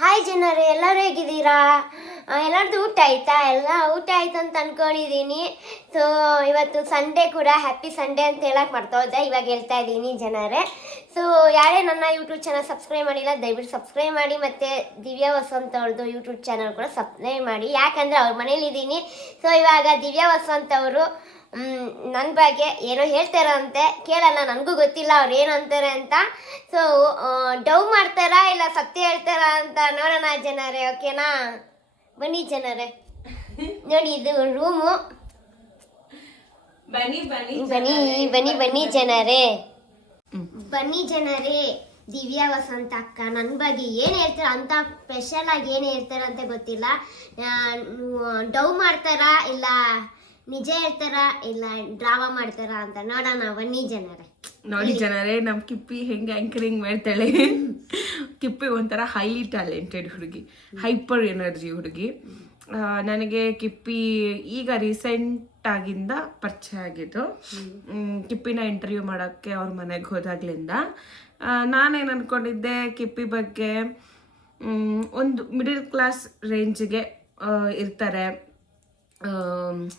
Hi ಜನರು, ಎಲ್ಲರೂ ಹೇಗಿದ್ದೀರಾ? ಎಲ್ಲರದ್ದು ಊಟ ಆಯ್ತಾ? ಎಲ್ಲ ಊಟ ಆಯ್ತು ಅಂತ ಅನ್ಕೊಂಡಿದ್ದೀನಿ ಸೊ ಇವತ್ತು ಸಂಡೇ ಕೂಡ ಹ್ಯಾಪಿ ಸಂಡೇ ಅಂತ ಹೇಳಕ್ ಮರ್ತೋದೆ ಇವಾಗ ಹೇಳ್ತಾ ಇದ್ದೀನಿ ಜನರೇ. ಸೊ ಯಾರೇ ನನ್ನ ಯೂಟ್ಯೂಬ್ ಚಾನಲ್ ಸಬ್ಸ್ಕ್ರೈಬ್ ಮಾಡಿಲ್ಲ, ದಯವಿಟ್ಟು ಸಬ್ಸ್ಕ್ರೈಬ್ ಮಾಡಿ ಮತ್ತು ದಿವ್ಯಾ ವಸಂತ ಅವ್ರದ್ದು ಯೂಟ್ಯೂಬ್ ಚಾನಲ್ ಕೂಡ ಸಬ್ಸ್ಕ್ರೈಬ್ ಮಾಡಿ. ಯಾಕಂದರೆ ಅವ್ರ ಮನೇಲಿದ್ದೀನಿ. ಸೊ ಇವಾಗ ದಿವ್ಯಾ ವಸಂತ ಅವರು ನನ್ನ ಬಗ್ಗೆ ಏನೋ ಹೇಳ್ತಾರಂತೆ ಕೇಳಲ್ಲ ನನಗೂ ಗೊತ್ತಿಲ್ಲ ಅವ್ರು ಏನು ಅಂತಾರೆ ಅಂತ. ಸೊ ಡವ್ ಮಾಡ್ತಾರಾ ಇಲ್ಲ ಸತ್ಯ ಹೇಳ್ತಾರಾ ಅಂತ ನೋಡೋಣ ಜನರೇ ಓಕೆನಾ ಬನ್ನಿ ಜನರೇ. ನೋಡಿ ಇದು ರೂಮು. ಬನ್ನಿ ಬನ್ನಿ ಬನ್ನಿ ಬನ್ನಿ ಬನ್ನಿ ಜನರೇ. ಬನ್ನಿ ಜನರೇ ದಿವ್ಯಾ ವಸಂತ ಅಕ್ಕ ನನ್ನ ಬಗ್ಗೆ ಏನು ಹೇಳ್ತಾರೆ? ಅಂತ ಸ್ಪೆಷಲ್ ಆಗಿ ಏನು ಹೇಳ್ತಾರೆ ಅಂತ ಗೊತ್ತಿಲ್ಲ ಡವ್ ಮಾಡ್ತಾರಾ ಇಲ್ಲ ನಿಜ ಹೇಳ್ತಾರ ಇಲ್ಲ ಡ್ರಾಮಾ ಮಾಡ್ತಾರ ಅಂತ ನೋಡೋಣ ಬನ್ನಿ ಜನರೇ. ನೋಡಿ ಜನರೇ ನಮ್ಮ ಕಿಪ್ಪಿ ಹೆಂಗೆ ಆಂಕರಿಂಗ್ ಮಾಡ್ತಾಳೆ. ಕಿಪ್ಪಿ ಒಂಥರ ಹೈಲಿ ಟ್ಯಾಲೆಂಟೆಡ್ ಹುಡುಗಿ ಹೈಪರ್ ಎನರ್ಜಿ ಹುಡುಗಿ. ನನಗೆ ಕಿಪ್ಪಿ ಈಗ ರೀಸೆಂಟ್ ಆಗಿಂದ ಪರಿಚಯ ಆಗಿದ್ದು. ಕಿಪ್ಪಿನ ಇಂಟರ್ವ್ಯೂ ಮಾಡೋಕ್ಕೆ ಅವ್ರ ಮನೆಗೆ ಹೋದಾಗ್ಲಿಂದ. ನಾನೇನು ಅಂದ್ಕೊಂಡಿದ್ದೆ ಕಿಪ್ಪಿ ಬಗ್ಗೆ ಒಂದು ಮಿಡಿಲ್ ಕ್ಲಾಸ್ ರೇಂಜ್ಗೆ ಇರ್ತಾರೆ.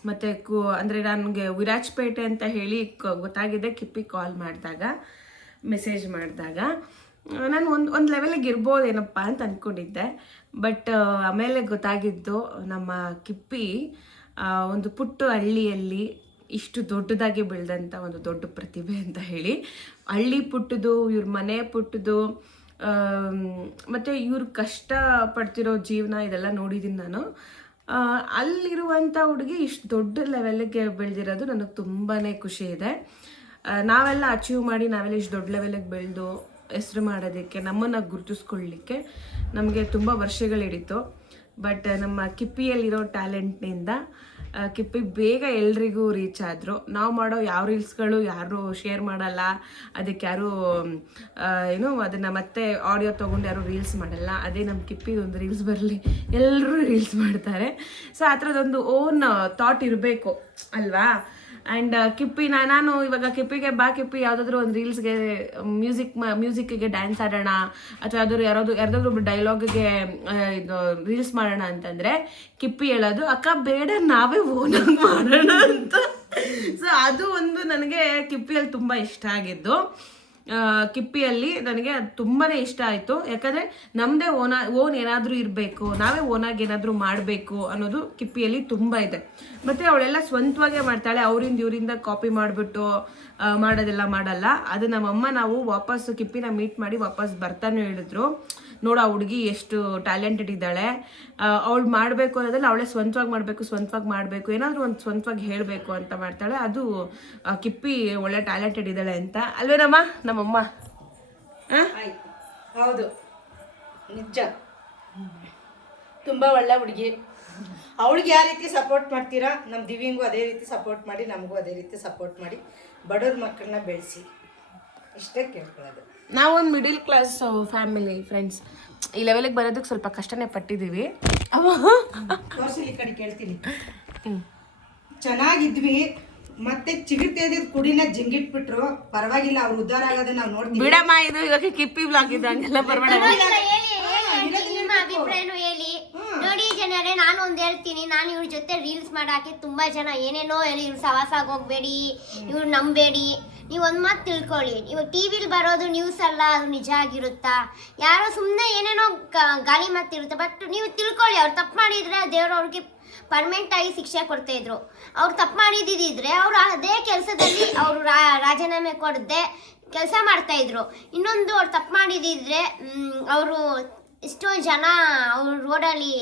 ಮತ್ತೆ ಕು, ಅಂದರೆ ನನಗೆ ವಿರಾಜ್ಪೇಟೆ ಅಂತ ಹೇಳಿ ಗೊತ್ತಾಗಿದೆ, ಕಿಪ್ಪಿ ಕಾಲ್ ಮಾಡಿದಾಗ ಮೆಸೇಜ್ ಮಾಡಿದಾಗ. ನಾನು ಒಂದು ಒಂದು ಲೆವೆಲಿಗೆ ಇರ್ಬೋದೇನಪ್ಪ ಅಂತ ಅಂದ್ಕೊಂಡಿದ್ದೆ ಬಟ್ ಆಮೇಲೆ ಗೊತ್ತಾಗಿದ್ದು ನಮ್ಮ ಕಿಪ್ಪಿ ಒಂದು ಪುಟ್ಟ ಹಳ್ಳಿಯಲ್ಲಿ ಇಷ್ಟು ದೊಡ್ಡದಾಗಿ ಬೆಳೆದಂಥ ಒಂದು ದೊಡ್ಡ ಪ್ರತಿಭೆ ಅಂತ ಹೇಳಿ, ಹಳ್ಳಿ ಪುಟ್ಟದು, ಇವ್ರ ಮನೆ ಪುಟ್ಟದು ಮತ್ತು ಇವ್ರು ಕಷ್ಟ ಪಡ್ತಿರೋ ಜೀವನ ಇದೆಲ್ಲ ನೋಡಿದ್ದೀನಿ ನಾನು. ಅಲ್ಲಿರುವಂಥ ಹುಡುಗಿ ಇಷ್ಟು ದೊಡ್ಡ ಲೆವೆಲ್ಗೆ ಬೆಳೆದಿರೋದು ನನಗೆ ತುಂಬಾ ಖುಷಿ ಇದೆ. ನಾವೆಲ್ಲ ಅಚೀವ್ ಮಾಡಿ ನಾವೆಲ್ಲ ಇಷ್ಟು ದೊಡ್ಡ ಲೆವೆಲಿಗೆ ಬೆಳೆದು ಹೆಸರು ಮಾಡೋದಕ್ಕೆ, ನಮ್ಮನ್ನು ಗುರುತಿಸ್ಕೊಳ್ಳಿಕ್ಕೆ ನಮಗೆ ತುಂಬ ವರ್ಷಗಳಿಡಿತು. ಬಟ್ ನಮ್ಮ ಕಿಪ್ಪಿಯಲ್ಲಿರೋ ಟ್ಯಾಲೆಂಟ್ನಿಂದ ಕಿಪ್ಪಿ ಬೇಗ ಎಲ್ರಿಗೂ ರೀಚ್ ಆದರು. ನಾವು ಮಾಡೋ ಯಾವ ರೀಲ್ಸ್ಗಳು ಯಾರು ಶೇರ್ ಮಾಡಲ್ಲ. ಅದಕ್ಕೆ ಯಾರು ಏನು ಅದನ್ನು ಮತ್ತೆ ಆಡಿಯೋ ತೊಗೊಂಡು ಯಾರು ರೀಲ್ಸ್ ಮಾಡಲ್ಲ. ಅದೇ ನಮ್ಮ ಕಿಪ್ಪಿಗೆ ಒಂದು ರೀಲ್ಸ್ ಬರಲಿ. ಎಲ್ಲರೂ ರೀಲ್ಸ್ ಮಾಡ್ತಾರೆ. ಸೊ ಆ ಥರದ್ದೊಂದು ಓನ್ ಥಾಟ್ ಇರಬೇಕು, ಅಲ್ವಾ? ಆ್ಯಂಡ್ ಕಿಪ್ಪಿ ನಾ, ನಾನು ಇವಾಗ ಕಿಪ್ಪಿಗೆ ಬಾ ಕಿಪ್ಪಿ ಯಾವುದಾದ್ರೂ ಒಂದು ರೀಲ್ಸ್ಗೆ ಮ್ಯೂಸಿಕ್ ಮ್ಯೂಸಿಕ್ಗೆ ಡ್ಯಾನ್ಸ್ ಆಡೋಣ, ಅಥವಾ ಯಾವ್ದಾದ್ರು ಯಾರಾದ್ರು ಯಾರ್ದಾದ್ರು ಒಬ್ರು ಡೈಲಾಗ್ಗೆ ಇದು ರೀಲ್ಸ್ ಮಾಡೋಣ ಅಂತಂದರೆ ಕಿಪ್ಪಿ ಹೇಳೋದು, ಅಕ್ಕ, ಬೇಡ, ನಾವೇ ಓನ್ ಮಾಡೋಣ ಅಂತ. ಸೊ ಅದು ಒಂದು ನನಗೆ ಕಿಪ್ಪಿಯಲ್ಲಿ ತುಂಬ ಇಷ್ಟ ಆಗಿದ್ದು. ಕಿಪ್ಪಿಯಲ್ಲಿ ನನಗೆ ಅದು ತುಂಬಾ ಇಷ್ಟ ಆಯಿತು. ಯಾಕಂದರೆ ನಮ್ಮದೇ ಓನ, ಓನ್ ಏನಾದರೂ ಇರಬೇಕು, ನಾವೇ ಓನಾಗಿ ಏನಾದರೂ ಮಾಡಬೇಕು ಅನ್ನೋದು ಕಿಪ್ಪಿಯಲ್ಲಿ ತುಂಬ ಇದೆ. ಮತ್ತು ಅವಳೆಲ್ಲ ಸ್ವಂತವಾಗೇ ಮಾಡ್ತಾಳೆ, ಅವರಿಂದ ಇವರಿಂದ ಕಾಪಿ ಮಾಡಿಬಿಟ್ಟು ಮಾಡೋದೆಲ್ಲ ಮಾಡಲ್ಲ. ಅದು ನಮ್ಮಮ್ಮ ನಾವು ವಾಪಸ್ ಕಿಪ್ಪಿನ ಮೀಟ್ ಮಾಡಿ ವಾಪಸ್ ಬರ್ತಾನೆ ಹೇಳಿದ್ರು. ನೋಡು, ಆ ಹುಡುಗಿ ಎಷ್ಟು ಟ್ಯಾಲೆಂಟೆಡ್ ಇದ್ದಾಳೆ. ಅವಳು ಮಾಡಬೇಕು ಅನ್ನೋದ್ರಲ್ಲಿ ಅವಳೇ ಸ್ವಂತವಾಗಿ ಮಾಡಬೇಕು ಸ್ವಂತವಾಗಿ ಮಾಡಬೇಕು, ಏನಾದರೂ ಒಂದು ಸ್ವಂತವಾಗಿ ಹೇಳಬೇಕು ಅಂತ ಮಾಡ್ತಾಳೆ. ಅದು ಕಿಪ್ಪಿ ಒಳ್ಳೆ ಟ್ಯಾಲೆಂಟೆಡ್ ಇದ್ದಾಳೆ ಅಂತ. ಅಲ್ವೇನಮ್ಮ ನಮ್ಮಮ್ಮ. ಹೌದು. ನಿಜ. ತುಂಬ ಒಳ್ಳೆ ಹುಡುಗಿ. ಅವಳಿಗೆ ಯಾವ ರೀತಿ ಸಪೋರ್ಟ್ ಮಾಡ್ತೀರಾ? ನಮ್ಮ ದಿವ್ಯಂಗೂ ಅದೇ ರೀತಿ ಸಪೋರ್ಟ್ ಮಾಡಿ, ನಮಗೂ ಅದೇ ರೀತಿ ಸಪೋರ್ಟ್ ಮಾಡಿ. ಬಡವ್ರ ಮಕ್ಕಳನ್ನ ಬೆಳೆಸಿ. ಇಷ್ಟೇ ಕೇಳ್ಕೊಳ್ಳೋದು. ನಾವೊಂದು ಮಿಡಿಲ್ ಕ್ಲಾಸ್ ಫ್ಯಾಮಿಲಿ ಫ್ರೆಂಡ್ಸ್ ಈ ಲೆವೆಲಿಗೆ ಬರೋದಕ್ಕೆ ಸ್ವಲ್ಪ ಕಷ್ಟನೇ ಪಟ್ಟಿದ್ದೀವಿ. ತೋರ್ಸಿ ಈ ಕಡೆ ಕೇಳ್ತೀನಿ. ಚೆನ್ನಾಗಿದ್ವಿ ಮತ್ತೆ ಚಿಗಿರ್ತೇದಿದ್ ಕುಡಿನ ಜಿಂಗಿಟ್ಬಿಟ್ರು. ಪರವಾಗಿಲ್ಲ ಅವ್ರು ಉದ್ಧಾರ ಆಗೋದನ್ನ ನಾವು ನೋಡ್ತೀವಿ. ಬಿಡಮ್ಮ ಇದು ಇವಾಗ ಕಿಪ್ಪಿ ಬ್ಲಾಗ್ ಇದ್ದಂಗೆಲ್ಲ ಪರವಾಗಿಲ್ಲ, ನಿಮ್ಮ ಅಭಿಪ್ರಾಯನು ಹೇಳಿ. ನೋಡಿ ಜನರೇ ನಾನು ಒಂದ್ ಹೇಳ್ತೀನಿ. ನಾನು ಇವ್ರ ಜೊತೆ ರೀಲ್ಸ್ ಮಾಡಾಕೆ ತುಂಬಾ ಜನ ಏನೇನೋ ಹೇಳಿ ಇವ್ರು ಸವಾಸಾಗ ಹೋಗ್ಬೇಡಿ ಇವ್ರು ನಂಬೇಡಿ ನೀವು ಒಂದು ಮಾತು ತಿಳ್ಕೊಳ್ಳಿ. ಇವಾಗ ಟಿವಿಲಿ ಬರೋದು ನ್ಯೂಸ್ ಅಲ್ಲ, ಅದು ನಿಜ ಆಗಿರುತ್ತಾ? ಯಾರೋ ಸುಮ್ಮನೆ ಏನೇನೋ ಗಾಳಿ ಮಾತಿರುತ್ತೆ ಬಟ್ ನೀವು ತಿಳ್ಕೊಳ್ಳಿ, ಅವ್ರು ತಪ್ಪು ಮಾಡಿದ್ರೆ ದೇವ್ರು ಅವ್ರಿಗೆ ಪರ್ಮನೆಂಟ್ ಆಗಿ ಶಿಕ್ಷೆ ಕೊಡ್ತಾಯಿದ್ರು ಅವ್ರು ತಪ್ಪು ಮಾಡಿದಿದ್ರೆ ಅವರು ಅದೇ ಕೆಲಸದಲ್ಲಿ ಅವರು ರಾಜೀನಾಮೆ ಕೊಡದೆ ಕೆಲಸ ಮಾಡ್ತಾ ಇದ್ರು. ಇನ್ನೊಂದು ಅವ್ರು ತಪ್ಪು ಮಾಡಿದಿದ್ರೆ ಅವರು ಎಷ್ಟೋ ಜನ ಅವ್ರು ರೋಡಲ್ಲಿ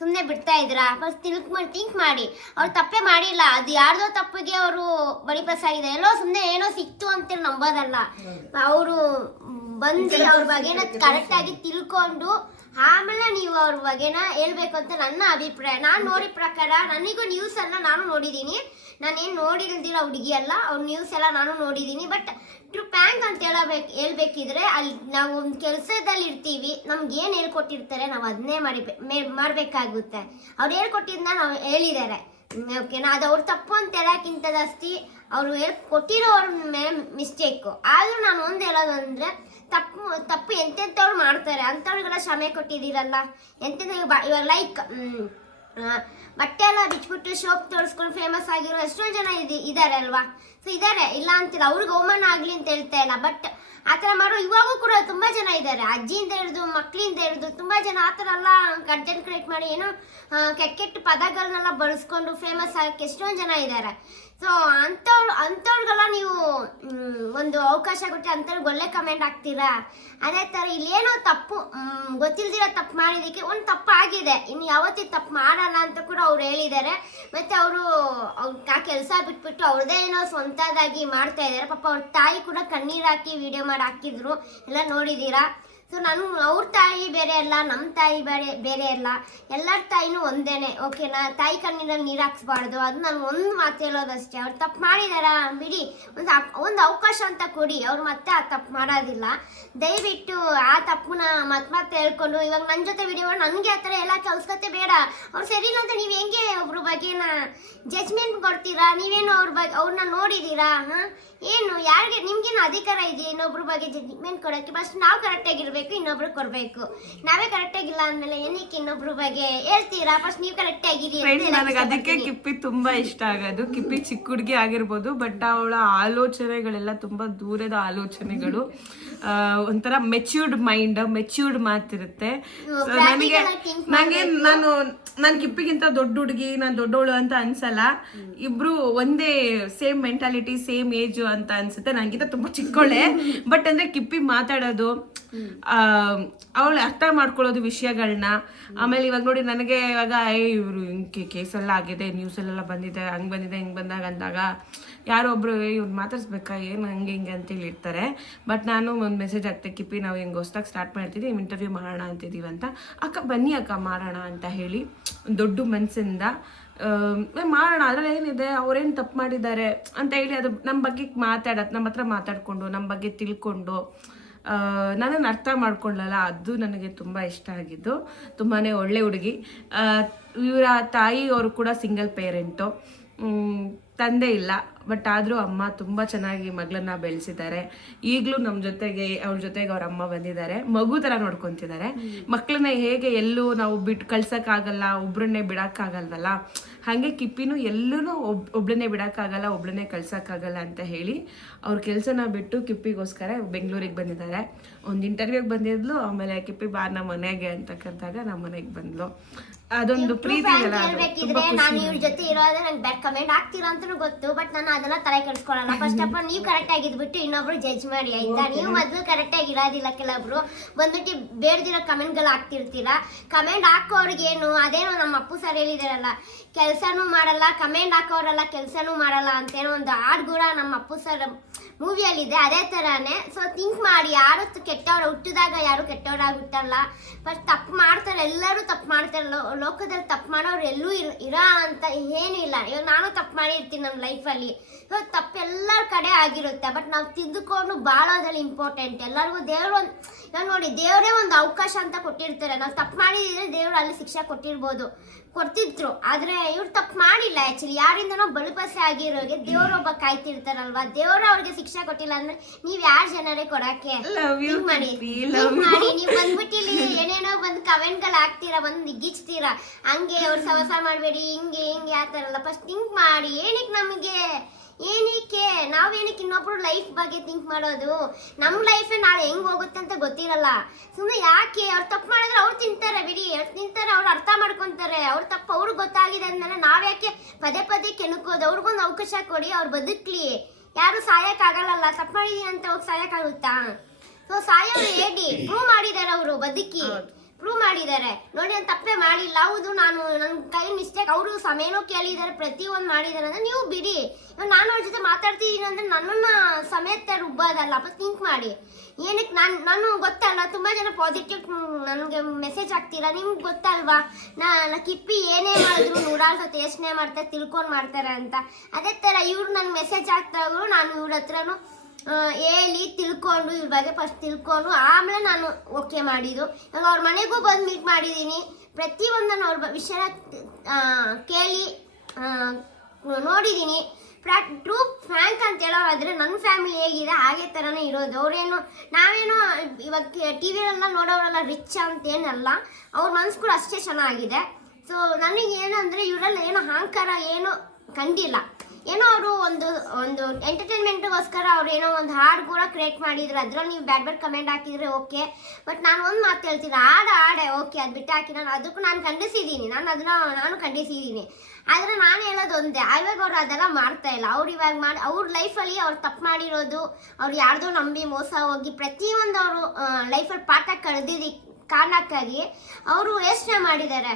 ಸುಮ್ಮನೆ ಬಿಡ್ತಾ ಇದ್ರ ಫಸ್ಟ್ ತಿಳ್ಕ ಮಾಡಿ ಥಿಂಕ್ ಮಾಡಿ. ಅವ್ರು ತಪ್ಪೇ ಮಾಡಿಲ್ಲ. ಅದು ಯಾರ್ದೋ ತಪ್ಪಿಗೆ ಅವರು ಬಲಿಪಾಸ್ ಆಗಿದೆ. ಎಲ್ಲೋ ಸುಮ್ಮನೆ ಏನೋ ಸಿಕ್ತು ಅಂತ ನಂಬೋದಲ್ಲ. ಅವರು ಬಂದು ಅವ್ರ ಬಗ್ಗೆನ ಕರೆಕ್ಟಾಗಿ ತಿಳ್ಕೊಂಡು ಆಮೇಲೆ ನೀವು ಅವ್ರ ಬಗ್ಗೆನ ಹೇಳ್ಬೇಕು ಅಂತ ನನ್ನ ಅಭಿಪ್ರಾಯ. ನಾನು ನೋಡಿದ ಪ್ರಕಾರ ನನಗೂ ನ್ಯೂಸ್ ಎಲ್ಲ ನಾನು ನೋಡಿದ್ದೀನಿ. ನಾನೇನು ನೋಡಿಲ್ದಿರೋ ಹುಡುಗಿ ಅಲ್ಲ. ಅವ್ರ ನ್ಯೂಸ್ ಎಲ್ಲ ನಾನು ನೋಡಿದ್ದೀನಿ. ಬಟ್ ಪ್ಯಾಂಕ್ ಅಂತ ಹೇಳಬೇಕು, ಹೇಳ್ಬೇಕಿದ್ರೆ ಅಲ್ಲಿ ನಾವು ಒಂದು ಕೆಲಸದಲ್ಲಿ ಇರ್ತೀವಿ, ನಮ್ಗೆ ಏನು ಹೇಳ್ಕೊಟ್ಟಿರ್ತಾರೆ ನಾವು ಅದನ್ನೇ ಮಾಡಿ ಮಾಡಬೇಕಾಗುತ್ತೆ. ಅವ್ರು ಹೇಳ್ಕೊಟ್ಟಿದ್ನ ನಾವು ಹೇಳಿದ್ದಾರೆ ಓಕೆನಾ ಅದು ಅವ್ರು ತಪ್ಪು ಅಂತ ಹೇಳೋಕ್ಕಿಂತ ಜಾಸ್ತಿ ಅವರು ಹೇಳ್ ಕೊಟ್ಟಿರೋವ್ರ ಮೇಲೆ ಮಿಸ್ಟೇಕು ಆದರೂ ನಾನು ಒಂದು ಹೇಳೋದು ಅಂದರೆ ತಪ್ಪು ತಪ್ಪು ಎಂತೆಂಥವ್ರು ಮಾಡ್ತಾರೆ, ಅಂಥವ್ರಿಗೆಲ್ಲ ಕ್ಷಮೆ ಕೊಟ್ಟಿದ್ದೀರಲ್ಲ ಎಂತೆಂಥ ಇವಾಗ ಲೈಕ್ ಬಟ್ಟೆ ಎಲ್ಲ ಬಿಚ್ಚಿಬಿಟ್ಟು ಶೋಪ್ ತೋರಿಸ್ಕೊಂಡು ಫೇಮಸ್ ಆಗಿರೋ ಎಷ್ಟೊಂದು ಜನ ಇದೆ ಇದ್ದಾರೆ ಅಲ್ವಾ? ಸೊ ಇದ್ದಾರೆ ಇಲ್ಲ ಅಂತಿಲ್ಲ, ಅವ್ರಿಗೆ ಅವಮಾನ ಆಗಲಿ ಅಂತ ಹೇಳ್ತಾ ಇಲ್ಲ ಬಟ್ ಆ ಥರ ಮಾಡೋ ಇವಾಗೂ ಕೂಡ ತುಂಬ ಜನ ಇದ್ದಾರೆ ಅಜ್ಜಿಯಿಂದ ಹಿಡಿದು ಮಕ್ಕಳಿಂದ ಹಿಡಿದು ತುಂಬ ಜನ ಆ ಥರ ಎಲ್ಲ ಕಂಟೆಂಟ್ ಕ್ರಿಯೇಟ್ ಮಾಡಿ ಏನೋ ಕೆಟ್ಟ ಕೆಟ್ಟ ಪದಗಳನ್ನೆಲ್ಲ ಬಳಸ್ಕೊಂಡು ಫೇಮಸ್ ಆಗಕ್ಕೆ ಎಷ್ಟೊಂದು ಜನ ಇದ್ದಾರೆ ಸೊ ಅಂಥವ್ರು ಅಂಥವ್ರಿಗೆಲ್ಲ ನೀವು ಒಂದು ಅವಕಾಶ ಕೊಟ್ಟರೆ ಅಂಥವ್ರಿಗೆ ಒಳ್ಳೆ ಕಮೆಂಟ್ ಹಾಕ್ತೀರಾ? ಅದೇ ಥರ ಇಲ್ಲೇನೋ ತಪ್ಪು ಗೊತ್ತಿಲ್ದಿರೋ ತಪ್ಪು ಮಾಡಿದ್ದಕ್ಕೆ ಒಂದು ತಪ್ಪು ಆಗಿದೆ. ಇನ್ನು ಯಾವತ್ತೂ ತಪ್ಪು ಮಾಡಲ್ಲ ಅಂತ ಕೂಡ ಅವ್ರು ಹೇಳಿದ್ದಾರೆ. ಮತ್ತು ಅವರು ಆ ಕೆಲಸ ಬಿಟ್ಬಿಟ್ಟು ಅವ್ರದ್ದೇ ಏನೋ ಸ್ವಂತದಾಗಿ ಮಾಡ್ತಾ ಇದ್ದಾರೆ. ಪಾಪ ಅವ್ರ ತಾಯಿ ಕೂಡ ಕಣ್ಣೀರು ಹಾಕಿ ವಿಡಿಯೋ ಮಾಡಿ ಹಾಕಿದ್ರು. ಎಲ್ಲ ನೋಡಿದ್ದೀರಾ? ಸೊ ನಾನು ಅವ್ರ ತಾಯಿ ಬೇರೆ ಅಲ್ಲ ನಮ್ಮ ತಾಯಿ ಬೇರೆ ಬೇರೆ ಅಲ್ಲ. ಎಲ್ಲರ ತಾಯಿನೂ ಒಂದೇನೆ ಓಕೆನಾ ತಾಯಿ ಕಣ್ಣಿನಲ್ಲಿ ನೀರು ಹಾಕ್ಸ್ಬಾರ್ದು. ಅದು ನಾನು ಒಂದು ಮಾತು ಹೇಳೋದಷ್ಟೇ. ಅವ್ರು ತಪ್ಪು ಮಾಡಿದಾರ? ಬಿಡಿ. ಒಂದು ಒಂದು ಅವಕಾಶ ಅಂತ ಕೊಡಿ. ಅವ್ರು ಮತ್ತೆ ಆ ತಪ್ಪು ಮಾಡೋದಿಲ್ಲ. ದಯವಿಟ್ಟು ಆ ತಪ್ಪನ್ನ ಮತ್ತೆ ಮತ್ತೆ ಹೇಳ್ಕೊಂಡು, ಇವಾಗ ನನ್ನ ಜೊತೆ ವಿಡಿಯೋ ನನಗೆ ಆ ಥರ ಎಲ್ಲ ಕಲ್ಸ್ಕೊತೆ ಬೇಡ. ಅವ್ರು ಸರಿ ಇಲ್ಲ ಅಂತ ನೀವು ಹೆಂಗೆ ಒಬ್ರ ಬಗ್ಗೆನ ಜಜ್ಮೆಂಟ್ ಕೊಡ್ತೀರಾ? ನೀವೇನು ಅವ್ರ ಬಗ್ಗೆ ಅವ್ರನ್ನ ನೋಡಿದ್ದೀರಾ ಹಾಂ? ಏನು? ಯಾರಿಗೆ, ನಿಮ್ಗೇನು ಅಧಿಕಾರ ಇದೆ? ಇನ್ನೊಬ್ರ ಬಗ್ಗೆ ಜಜ್ಮೆಂಟ್ ಕೊಡೋಕ್ಕೆ ಫಸ್ಟ್ ನಾವು ಕರೆಕ್ಟಾಗಿರ್ಬೇಕು ಇನ್ನೊಬ್ರು ಕೊಡಬೇಕು. ನಾವೇ ಕರೆಕ್ಟಾಗಿಲ್ಲ ಅಂದಮೇಲೆ ಏನಕ್ಕೆ ಇನ್ನೊಬ್ರು ಬಗ್ಗೆ ಹೇಳ್ತೀರಾ? ಫಸ್ಟ್ ನೀವು ಕರೆಕ್ಟಾಗಿರಿ ಅಂತ ಫ್ರೆಂಡ್ಸ್ ನನಗೆ ಅದಕ್ಕೆ ಕಿಪ್ಪಿ ತುಂಬಾ ಇಷ್ಟ ಆಗೋದು. ಕಿಪ್ಪಿ ಚಿಕ್ಕ ಹುಡುಗಿ ಆಗಿರ್ಬೋದು ಬಟ್ ಅವಳ ಆಲೋಚನೆಗಳೆಲ್ಲ ತುಂಬಾ ದೂರದ ಆಲೋಚನೆಗಳು. ಆ, ಒಂಥರ ಮೆಚ್ಯೂರ್ಡ್ ಮೈಂಡ್ ಮೆಚ್ಯೂರ್ಡ್ ಮಾತಿರುತ್ತೆ So, ನನಗೆ ನನಗೆ ನಾನು ನಾನು ಕಿಪ್ಪಿಗಿಂತ ದೊಡ್ಡ ಹುಡುಗಿ ನಾನು ದೊಡ್ಡವಳು ಅಂತ ಅನ್ಸಲ್ಲ. ಇಬ್ರು ಒಂದೇ ಸೇಮ್ ಮೆಂಟಾಲಿಟಿ ಸೇಮ್ ಏಜ್ ಅಂತ ಅನ್ಸುತ್ತೆ. ನನಗಿಂತ ತುಂಬಾ ಚಿಕ್ಕವಳೆ ಬಟ್ ಅಂದ್ರೆ ಕಿಪ್ಪಿ ಮಾತಾಡೋದು ಅವಳು ಅರ್ಥ ಮಾಡ್ಕೊಳ್ಳೋದು ವಿಷಯಗಳನ್ನ ಆಮೇಲೆ ಇವಾಗ ನೋಡಿ ನನಗೆ ಇವಾಗ, ಏ, ಇವರು ಕೇಸೆಲ್ಲ ಆಗಿದೆ ನ್ಯೂಸಲ್ಲೆಲ್ಲ ಬಂದಿದೆ, ಹಂಗೆ ಬಂದಿದೆ, ಹಿಂಗೆ ಬಂದಾಗ ಅಂದಾಗ ಯಾರೋ ಒಬ್ರು ಇವ್ರು ಮಾತಾಡಿಸ್ಬೇಕಾ, ಏನು ಹಂಗೆ ಹಿಂಗೆ ಅಂತೇಳಿ ಇರ್ತಾರೆ ಬಟ್ ನಾನು ಒಂದು ಮೆಸೇಜ್ ಹಾಕ್ತೆ, ಕಿಪ್ಪಿ, ನಾವು ಹಿಂಗೆ ಹೊಸ್ದಾಗಿ ಸ್ಟಾರ್ಟ್ ಮಾಡ್ತಿದ್ದೀವಿ ಇಂಟರ್ವ್ಯೂ ಮಾಡೋಣ ಅಂತಿದ್ದೀವಿ ಅಂತ. ಅಕ್ಕ, ಬನ್ನಿ ಅಕ್ಕ, ಮಾಡೋಣ ಅಂತ ಹೇಳಿ ದೊಡ್ಡ ಮನಸ್ಸಿಂದ ಮಾಡೋಣ, ಅದ್ರಲ್ಲಿ ಏನಿದೆ, ಅವ್ರೇನು ತಪ್ಪು ಮಾಡಿದ್ದಾರೆ? ಅಂತ ಹೇಳಿ ಅದು ನಮ್ಮ ಬಗ್ಗೆ ಮಾತಾಡೋದು ನಮ್ಮ ಹತ್ರ ಮಾತಾಡಿಕೊಂಡು ನಮ್ಮ ಬಗ್ಗೆ ತಿಳ್ಕೊಂಡು ನನ್ನನ್ನು ಅರ್ಥ ಮಾಡ್ಕೊಳ್ಳಲ್ಲ ಅದು ನನಗೆ ತುಂಬ ಇಷ್ಟ ಆಗಿದ್ದು ತುಂಬಾ ಒಳ್ಳೆ ಹುಡುಗಿ. ಇವರ ತಾಯಿ ಅವರು ಕೂಡ ಸಿಂಗಲ್ ಪೇರೆಂಟು ತಂದೆ ಇಲ್ಲ ಬಟ್ ಆದರೂ ಅಮ್ಮ ತುಂಬ ಚೆನ್ನಾಗಿ ಮಗಳನ್ನ ಬೆಳೆಸಿದ್ದಾರೆ. ಈಗಲೂ ನಮ್ಮ ಜೊತೆಗೆ ಅವ್ರ ಜೊತೆಗೆ ಅವ್ರ ಅಮ್ಮ ಬಂದಿದ್ದಾರೆ. ಮಗು ಥರ ನೋಡ್ಕೊತಿದ್ದಾರೆ. ಮಕ್ಕಳನ್ನ ಹೇಗೆ ಎಲ್ಲೂ ನಾವು ಬಿಟ್ಟು ಕಳ್ಸೋಕ್ಕಾಗಲ್ಲ ಒಬ್ರನ್ನೇ ಬಿಡೋಕ್ಕಾಗಲ್ವಲ್ಲ? ಹಾಗೆ ಕಿಪ್ಪಿನೂ ಎಲ್ಲೂ ಒಬ್, ಒಬ್ಳನ್ನೇ ಬಿಡೋಕ್ಕಾಗಲ್ಲ, ಒಬ್ಳನ್ನೇ ಕಳ್ಸೋಕ್ಕಾಗಲ್ಲ ಅಂತ ಹೇಳಿ ಅವ್ರ ಕೆಲಸನ ಬಿಟ್ಟು ಕಿಪ್ಪಿಗೋಸ್ಕರ ಬೆಂಗಳೂರಿಗೆ ಬಂದಿದ್ದಾರೆ. ಒಂದು ಇಂಟರ್ವ್ಯೂಗೆ ಬಂದಿದ್ಲು, ಆಮೇಲೆ ಕಿಪ್ಪಿ ಬಾ ನಮ್ಮ ಮನೆಗೆ ಅಂತ ಕರೆದಾಗ ನಮ್ಮ ಮನೆಗೆ ಬಂದ್ಲು. ಅದೊಂದು ಪ್ರೀತಿ ಇದೆಯಲ್ಲ ಅದು ಹೇಳ್ಬೇಕಿದ್ರೆ ತುಂಬಾ ಖುಷಿ. ನಾನು ಇವ್ರ ಜೊತೆ ಇರೋದ್ರೆ ನಂಗೆ ಬ್ಯಾಡ್ ಕಮೆಂಟ್ ಆಗ್ತೀರಾ ಅಂತಲೂ ಗೊತ್ತು ಬಟ್ ನಾನು ಅದನ್ನ ತಲೆ ಕೆಡಿಸ್ಕೊಳಲ್ಲ ಫಸ್ಟ್ ಆಫ್ ಆಲ್ ನೀವು ಕರೆಕ್ಟ್ ಆಗಿದ್ಬಿಟ್ಟು ಇನ್ನೊಬ್ರು ಜಡ್ಜ್ ಮಾಡಿ ಆಯ್ತಾ? ನೀವು ಮೊದಲು ಕರೆಕ್ಟ್ ಆಗಿ ಇರೋದಿಲ್ಲ ಕೆಲವೊಬ್ರು ಬಂದ್ಬಿಟ್ಟು ಬೇಡದಿರೋ ಕಮೆಂಟ್ಗಳು ಹಾಕ್ತಿರ್ತೀರಾ? ಕಮೆಂಟ್ ಹಾಕೋರ್ಗೇನು? ಅದೇನೋ ನಮ್ಮ ಅಪ್ಪು ಸರ್ ಹೇಳಿದಾರಲ್ಲ ಕೆಲಸನೂ ಮಾಡಲ್ಲ ಕಮೆಂಟ್ ಹಾಕೋರಲ್ಲ ಕೆಲಸನೂ ಮಾಡಲ್ಲ ಅಂತೇನೋ ಒಂದು ಹಾಡು ಕೂಡ ನಮ್ಮ ಅಪ್ಪು ಸರ್ ಮೂವಿಯಲ್ಲಿದೆ ಅದೇ ಥರನೇ ಸೊ ಥಿಂಕ್ ಮಾಡಿ ಯಾರು ಕೆಟ್ಟವ್ರು ಹುಟ್ಟಿದಾಗ ಯಾರು ಕೆಟ್ಟವರಾಗಿ ಹುಟ್ಟಲ್ಲ. ಫಸ್ಟ್ ತಪ್ಪು ಮಾಡ್ತಾರೆ ಎಲ್ಲರೂ ತಪ್ಪು ಮಾಡ್ತಾರೆ ಲೋಕದಲ್ಲಿ ತಪ್ಪು ಮಾಡೋರು ಎಲ್ಲೂ ಇರ, ಇರೋ ಅಂತ ಏನೂ ಇಲ್ಲ. ಇವಾಗ ನಾನು ತಪ್ಪು ಮಾಡಿರ್ತೀನಿ ನಮ್ಮ ಲೈಫಲ್ಲಿ. ಇವಾಗ ತಪ್ಪು ಎಲ್ಲರ ಕಡೆ ಆಗಿರುತ್ತೆ. ಬಟ್ ನಾವು ತಿದ್ದುಕೊಂಡು ಬಾಳೋದ್ರಲ್ಲಿ ಇಂಪಾರ್ಟೆಂಟ್. ಎಲ್ಲರಿಗೂ ದೇವರು ಒಂದು, ಇವಾಗ ನೋಡಿ ದೇವರೇ ಒಂದು ಅವಕಾಶ ಅಂತ ಕೊಟ್ಟಿರ್ತಾರೆ. ನಾವು ತಪ್ಪು ಮಾಡಿದ್ರೆ ದೇವರು ಅಲ್ಲಿ ಶಿಕ್ಷೆ ಕೊಟ್ಟಿರ್ಬೋದು. ಕೊಡ್ತಿದ್ರು. ಆದ್ರೆ ಇವ್ರು ತಪ್ಪು ಮಾಡಿಲ್ಲ. ಆಕ್ಚುಲಿ ಯಾರಿಂದನೋ ಬಳುಪಸೆ ಆಗಿರೋರಿಗೆ ದೇವರೊಬ್ಬ ಕಾಯ್ತಿರ್ತಾರಲ್ವಾ? ದೇವ್ರ ಅವ್ರಿಗೆ ಶಿಕ್ಷೆ ಕೊಟ್ಟಿಲ್ಲ ಅಂದ್ರೆ ನೀವ್ ಯಾರ್ ಜನರೇ ಕೊಡಕ್ಕೆ? ನೀವ್ ಮಾಡಿ. Love ಮಾಡಿ. ನೀವು ಬಂದ್ಬಿಟ್ಟು ಇಲ್ಲಿ ಏನೇನೋ ಬಂದ್ ಕಮೆಂಟ್ಗಳು ಹಾಕ್ತೀರಾ ಬಂದ್ ನಿಗ್ಗಿಚ್ತೀರಾ. ಹಂಗೆ ಅವ್ರು ಸವಸ ಮಾಡ್ಬೇಡಿ ಹಿಂಗೆ ಹಿಂಗೆ ಆ ಥರ ಎಲ್ಲ. ಫಸ್ಟ್ ಥಿಂಕ್ ಮಾಡಿ. ಏನಕ್ಕೆ ನಮಗೆ? ಏನಕ್ಕೆ ನಾವೇನಕ್ಕೆ ಇನ್ನೊಬ್ರು ಲೈಫ್ ಬಗ್ಗೆ ಥಿಂಕ್ ಮಾಡೋದು? ನಮ್ಮ ಲೈಫೇ ನಾಳೆ ಹೆಂಗ್ ಹೋಗುತ್ತೆ ಅಂತ ಗೊತ್ತಿರಲ್ಲ. ಸುಮ್ಮನೆ ಯಾಕೆ? ಅವ್ರು ತಪ್ಪು ಮಾಡಿದ್ರೆ ಅವ್ರು ತಿಂತಾರೆ ಬಿಡಿ. ಅವ್ರು ತಿಂತಾರೆ, ಅವ್ರು ಅರ್ಥ ಮಾಡ್ಕೊತಾರೆ. ಅವ್ರ ತಪ್ಪು ಅವ್ರಿಗೆ ಗೊತ್ತಾಗಿದೆ ಅಂದಮೇಲೆ ನಾವ್ ಯಾಕೆ ಪದೇ ಪದೇ ಕೆಣಕೋದು ಅವ್ರಿಗೊಂದು ಅವಕಾಶ ಕೊಡಿ, ಅವ್ರು ಬದುಕ್ಲಿ. ಯಾರು ಸಾಯಕ್ಕಾಗಲ್ಲ ತಪ್ಪು ಮಾಡಿದೀನಿ ಅಂತ ಅವ್ರು ಸಾಯಕ್ಕಾಗುತ್ತಾ ಸೊ ಸಾಯೋರು ಹೇಳಿ. ಪ್ರೂವ್ ಮಾಡಿದ್ದಾರೆ ಅವರು ಬದುಕಿ. ಪ್ರೂವ್ ಮಾಡಿದ್ದಾರೆ. ನೋಡಿ, ನಾನು ತಪ್ಪೇ ಮಾಡಿಲ್ಲ. ಹೌದು, ನಾನು ನನ್ನ ಕೈ ಮಿಸ್ಟೇಕ್ ಅವರು ಸಮಯನೂ ಕೇಳಿದ್ದಾರೆ. ಪ್ರತಿಯೊಂದು ಮಾಡಿದ್ದಾರೆ ಅಂದರೆ ನೀವು ಬಿಡಿ. ಇವಾಗ ನಾನು ಅವ್ರ ಜೊತೆ ಮಾತಾಡ್ತಿದ್ದೀನಿ ಅಂದರೆ ನನ್ನನ್ನು ಸಮೇತ ರುಬ್ಬೋದಲ್ಲ. ಅಪ್ಪ ಥಿಂಕ್ ಮಾಡಿ. ಏನಕ್ಕೆ ನಾನು ನಾನು ಗೊತ್ತಲ್ಲ. ತುಂಬ ಜನ ಪಾಸಿಟಿವ್ ನನಗೆ ಮೆಸೇಜ್ ಹಾಕ್ತೀರಾ? ನಿಮ್ಗೆ ಗೊತ್ತಲ್ವಾ? ನಾ ನಾ ಕಿಪ್ಪಿ ಏನೇ ಮಾಡಿದ್ರು ನೂರಾರು ಸತಿ ಯೋಚನೆ ಮಾಡ್ತಾರೆ, ತಿಳ್ಕೊಂಡು ಮಾಡ್ತಾರೆ ಅಂತ. ಅದೇ ಥರ ಇವ್ರು ನನಗೆ ಮೆಸೇಜ್ ಹಾಕ್ತಾಗೂ ನಾನು ಇವ್ರ ಹತ್ರನೂ ಹೇಳಿ ತಿಳ್ಕೊಂಡು ಇವ್ರ ಬಗ್ಗೆ ಫಸ್ಟ್ ತಿಳ್ಕೊಂಡು, ಆಮೇಲೆ ನಾನು ಓಕೆ ಮಾಡಿದ್ದು. ಇವಾಗ ಅವ್ರ ಮನೆಗೂ ಬಂದು ಮೀಟ್ ಮಾಡಿದ್ದೀನಿ. ಪ್ರತಿಯೊಂದು ನಾನು ಅವ್ರ ವಿಷಯ ಕೇಳಿ ನೋಡಿದ್ದೀನಿ. ನೋಡಿದ್ದೀನಿ ಟ್ರೂ ಫ್ರ್ಯಾಂಕ್ ಅಂತ ಹೇಳೋದಾದರೆ ನನ್ನ ಫ್ಯಾಮಿಲಿ ಹೇಗಿದೆ, ಹಾಗೆ ಥರನೇ ಇರೋದು. ಅವರೇನು, ನಾವೇನು, ಇವಾಗ ಟಿ ವಿಯಲ್ಲೆಲ್ಲ ನೋಡೋರೆಲ್ಲ ರಿಚ್ ಅಂತೇನಲ್ಲ, ಅವ್ರ ಕೂಡ ಅಷ್ಟೇ ಚೆನ್ನಾಗಿದೆ. ಸೊ ನನಗೆ ಅಂದರೆ ಇವರೆಲ್ಲ ಏನು ಅಹಂಕಾರ ಏನು ಕಂಡಿಲ್ಲ. ಏನೋ ಅವರು ಒಂದು ಒಂದು ಎಂಟರ್ಟೈನ್ಮೆಂಟ್ಗೋಸ್ಕರ ಅವ್ರು ಏನೋ ಒಂದು ಹಾಡು ಕೂಡ ಕ್ರಿಯೇಟ್ ಮಾಡಿದ್ರು. ಅದ್ರಲ್ಲಿ ನೀವು ಬ್ಯಾಡ್ ಬ್ಯಾಡ್ ಕಮೆಂಟ್ ಹಾಕಿದ್ರೆ ಓಕೆ ಬಟ್ ನಾನು ಒಂದು ಮಾತು ಹೇಳ್ತೀನಿ. ಹಾಡು, ಹಾಡೆ ಓಕೆ ಅದು ಬಿಟ್ಟು ಹಾಕಿ. ನಾನು ಅದಕ್ಕೂ ನಾನು ಖಂಡಿಸಿದ್ದೀನಿ. ನಾನು ಅದನ್ನ, ನಾನು ಖಂಡಿಸಿದ್ದೀನಿ. ಆದರೆ ನಾನು ಹೇಳೋದು ಒಂದೇ ಇವಾಗ ಅವ್ರು ಅದೆಲ್ಲ ಮಾಡ್ತಾ ಇಲ್ಲ. ಅವ್ರು ಇವಾಗ ಮಾಡಿ, ಅವ್ರ ಲೈಫಲ್ಲಿ ಅವ್ರು ತಪ್ಪು ಮಾಡಿರೋದು, ಅವ್ರು ಯಾರ್ದೋ ನಂಬಿ ಮೋಸ ಹೋಗಿ ಪ್ರತಿಯೊಂದು ಅವರು ಲೈಫಲ್ಲಿ ಪಾಠ ಕಳೆದಿದ್ದು ಕಾರಣಕ್ಕಾಗಿ ಅವರು ಯೋಚನೆ ಮಾಡಿದ್ದಾರೆ.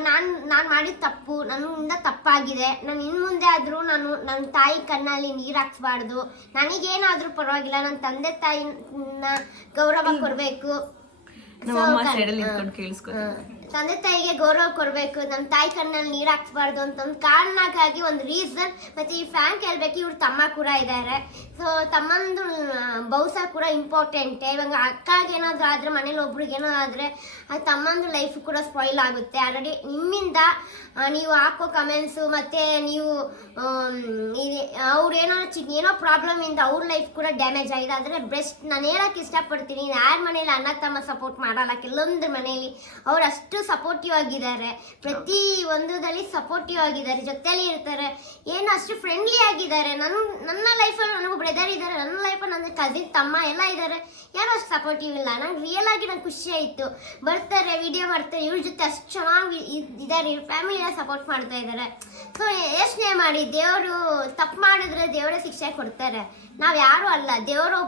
ನಾನು ನಾನು ಮಾಡಿದ ತಪ್ಪು ನನ್ನಿಂದ ತಪ್ಪಾಗಿದೆ. ನಾನು ಇನ್ನು ಮುಂದೆ ಆದರೂ ನಾನು ನನ್ನ ತಾಯಿ ಕಣ್ಣಲ್ಲಿ ನೀರು ಹಾಕ್ಸ್ಬಾರ್ದು. ನನಗೇನಾದರೂ ಪರವಾಗಿಲ್ಲ. ನನ್ನ ತಂದೆ ತಾಯಿನ ಗೌರವ ಕೊಡಬೇಕು. ಸೈಡಲ್ಲಿ ನಿಂತ್ಕೊಂಡು ಕೇಳಿಸ್ಕೊ ತಂದೆ ತಾಯಿಗೆ ಗೌರವ ಕೊಡಬೇಕು ನಮ್ಮ ತಾಯಿ ಕಣ್ಣಲ್ಲಿ ನೀರು ಹಾಕ್ಸ್ಬಾರ್ದು ಅಂತ ಒಂದು ಕಾರಣಕ್ಕಾಗಿ ಒಂದು ರೀಸನ್ ಮತ್ತೆ ಈ ಫ್ಯಾನ್ ಕೇಳ್ಬೇಕು ಇವ್ರ ತಮ್ಮ ಕೂಡ ಇದ್ದಾರೆ ಸೊ ತಮ್ಮಂದು ಬಹುಸ ಕೂಡ ಇಂಪಾರ್ಟೆಂಟ್ ಇವಾಗ ಅಕ್ಕಗೆ ಏನಾದರೂ ಆದರೆ ಮನೇಲಿ ಒಬ್ರಿಗೆ ಏನೋ ಆದರೆ ಆ ತಮ್ಮಂದು ಲೈಫ್ ಕೂಡ ಸ್ಪಾಯಿಲ್ ಆಗುತ್ತೆ. ಆಲ್ರೆಡಿ ನಿಮ್ಮಿಂದ ನೀವು ಹಾಕೋ ಕಮೆಂಟ್ಸು ಮತ್ತು ನೀವು ಅವ್ರು ಏನೋ ಚಿಕ್ಕ ಏನೋ ಪ್ರಾಬ್ಲಮ್ ಇಂದ ಅವ್ರ ಲೈಫ್ ಕೂಡ ಡ್ಯಾಮೇಜ್ ಆಗಿದೆ. ಆದರೆ ಬೆಸ್ಟ್ ನಾನು ಹೇಳಕ್ಕೆ ಇಷ್ಟಪಡ್ತೀನಿ. ಯಾರ ಮನೇಲಿ ಅಣ್ಣ, ತಮ್ಮ ಸಪೋರ್ಟ್ ಮಾಡಲ್ಲ ಕೆಲವೊಂದ್ರ ಮನೆಯಲ್ಲಿ ಅವ್ರು ಅಷ್ಟು ಸಪೋರ್ಟಿವ್ ಆಗಿದ್ದಾರೆ. ಪ್ರತಿ ಒಂದರಲ್ಲಿ ಸಪೋರ್ಟಿವ್ ಆಗಿದ್ದಾರೆ, ಜೊತೆಲಿ ಇರ್ತಾರೆ. ಏನು ಅಷ್ಟು ಫ್ರೆಂಡ್ಲಿ ಆಗಿದ್ದಾರೆ. ನನ್ನ ನನ್ನ ಲೈಫಲ್ಲಿ ನನಗೂ ಬ್ರದರ್ ಇದ್ದಾರೆ. ನನ್ನ ಲೈಫಲ್ಲಿ ನನ್ನ ಕಸಿನ್ ತಮ್ಮ ಎಲ್ಲ ಇದ್ದಾರೆ. ಯಾರು ಅಷ್ಟು ಸಪೋರ್ಟಿವ್ ಇಲ್ಲ. ನಂಗೆ ರಿಯಲ್ ಆಗಿ ನಂಗೆ ಖುಷಿ ಆಯಿತು. ಬರ್ತಾರೆ ವಿಡಿಯೋ ಮಾಡ್ತಾರೆ ಇವ್ರ ಜೊತೆ ಅಷ್ಟು ಚೆನ್ನಾಗಿ ಇದ್ದಾರೆ. ಇವ್ರ ಫ್ಯಾಮಿಲಿನ ಸಪೋರ್ಟ್ ಮಾಡ್ತಾ ಇದ್ದಾರೆ. ಸೊ ಯೋಚನೆ ಮಾಡಿ ದೇವರು ತಪ್ಪು ಮಾಡಿದ್ರೆ ದೇವರೇ ಶಿಕ್ಷೆ ಕೊಡ್ತಾರೆ. ನಾವು ಯಾರು ಅಲ್ಲ. ದೇವರು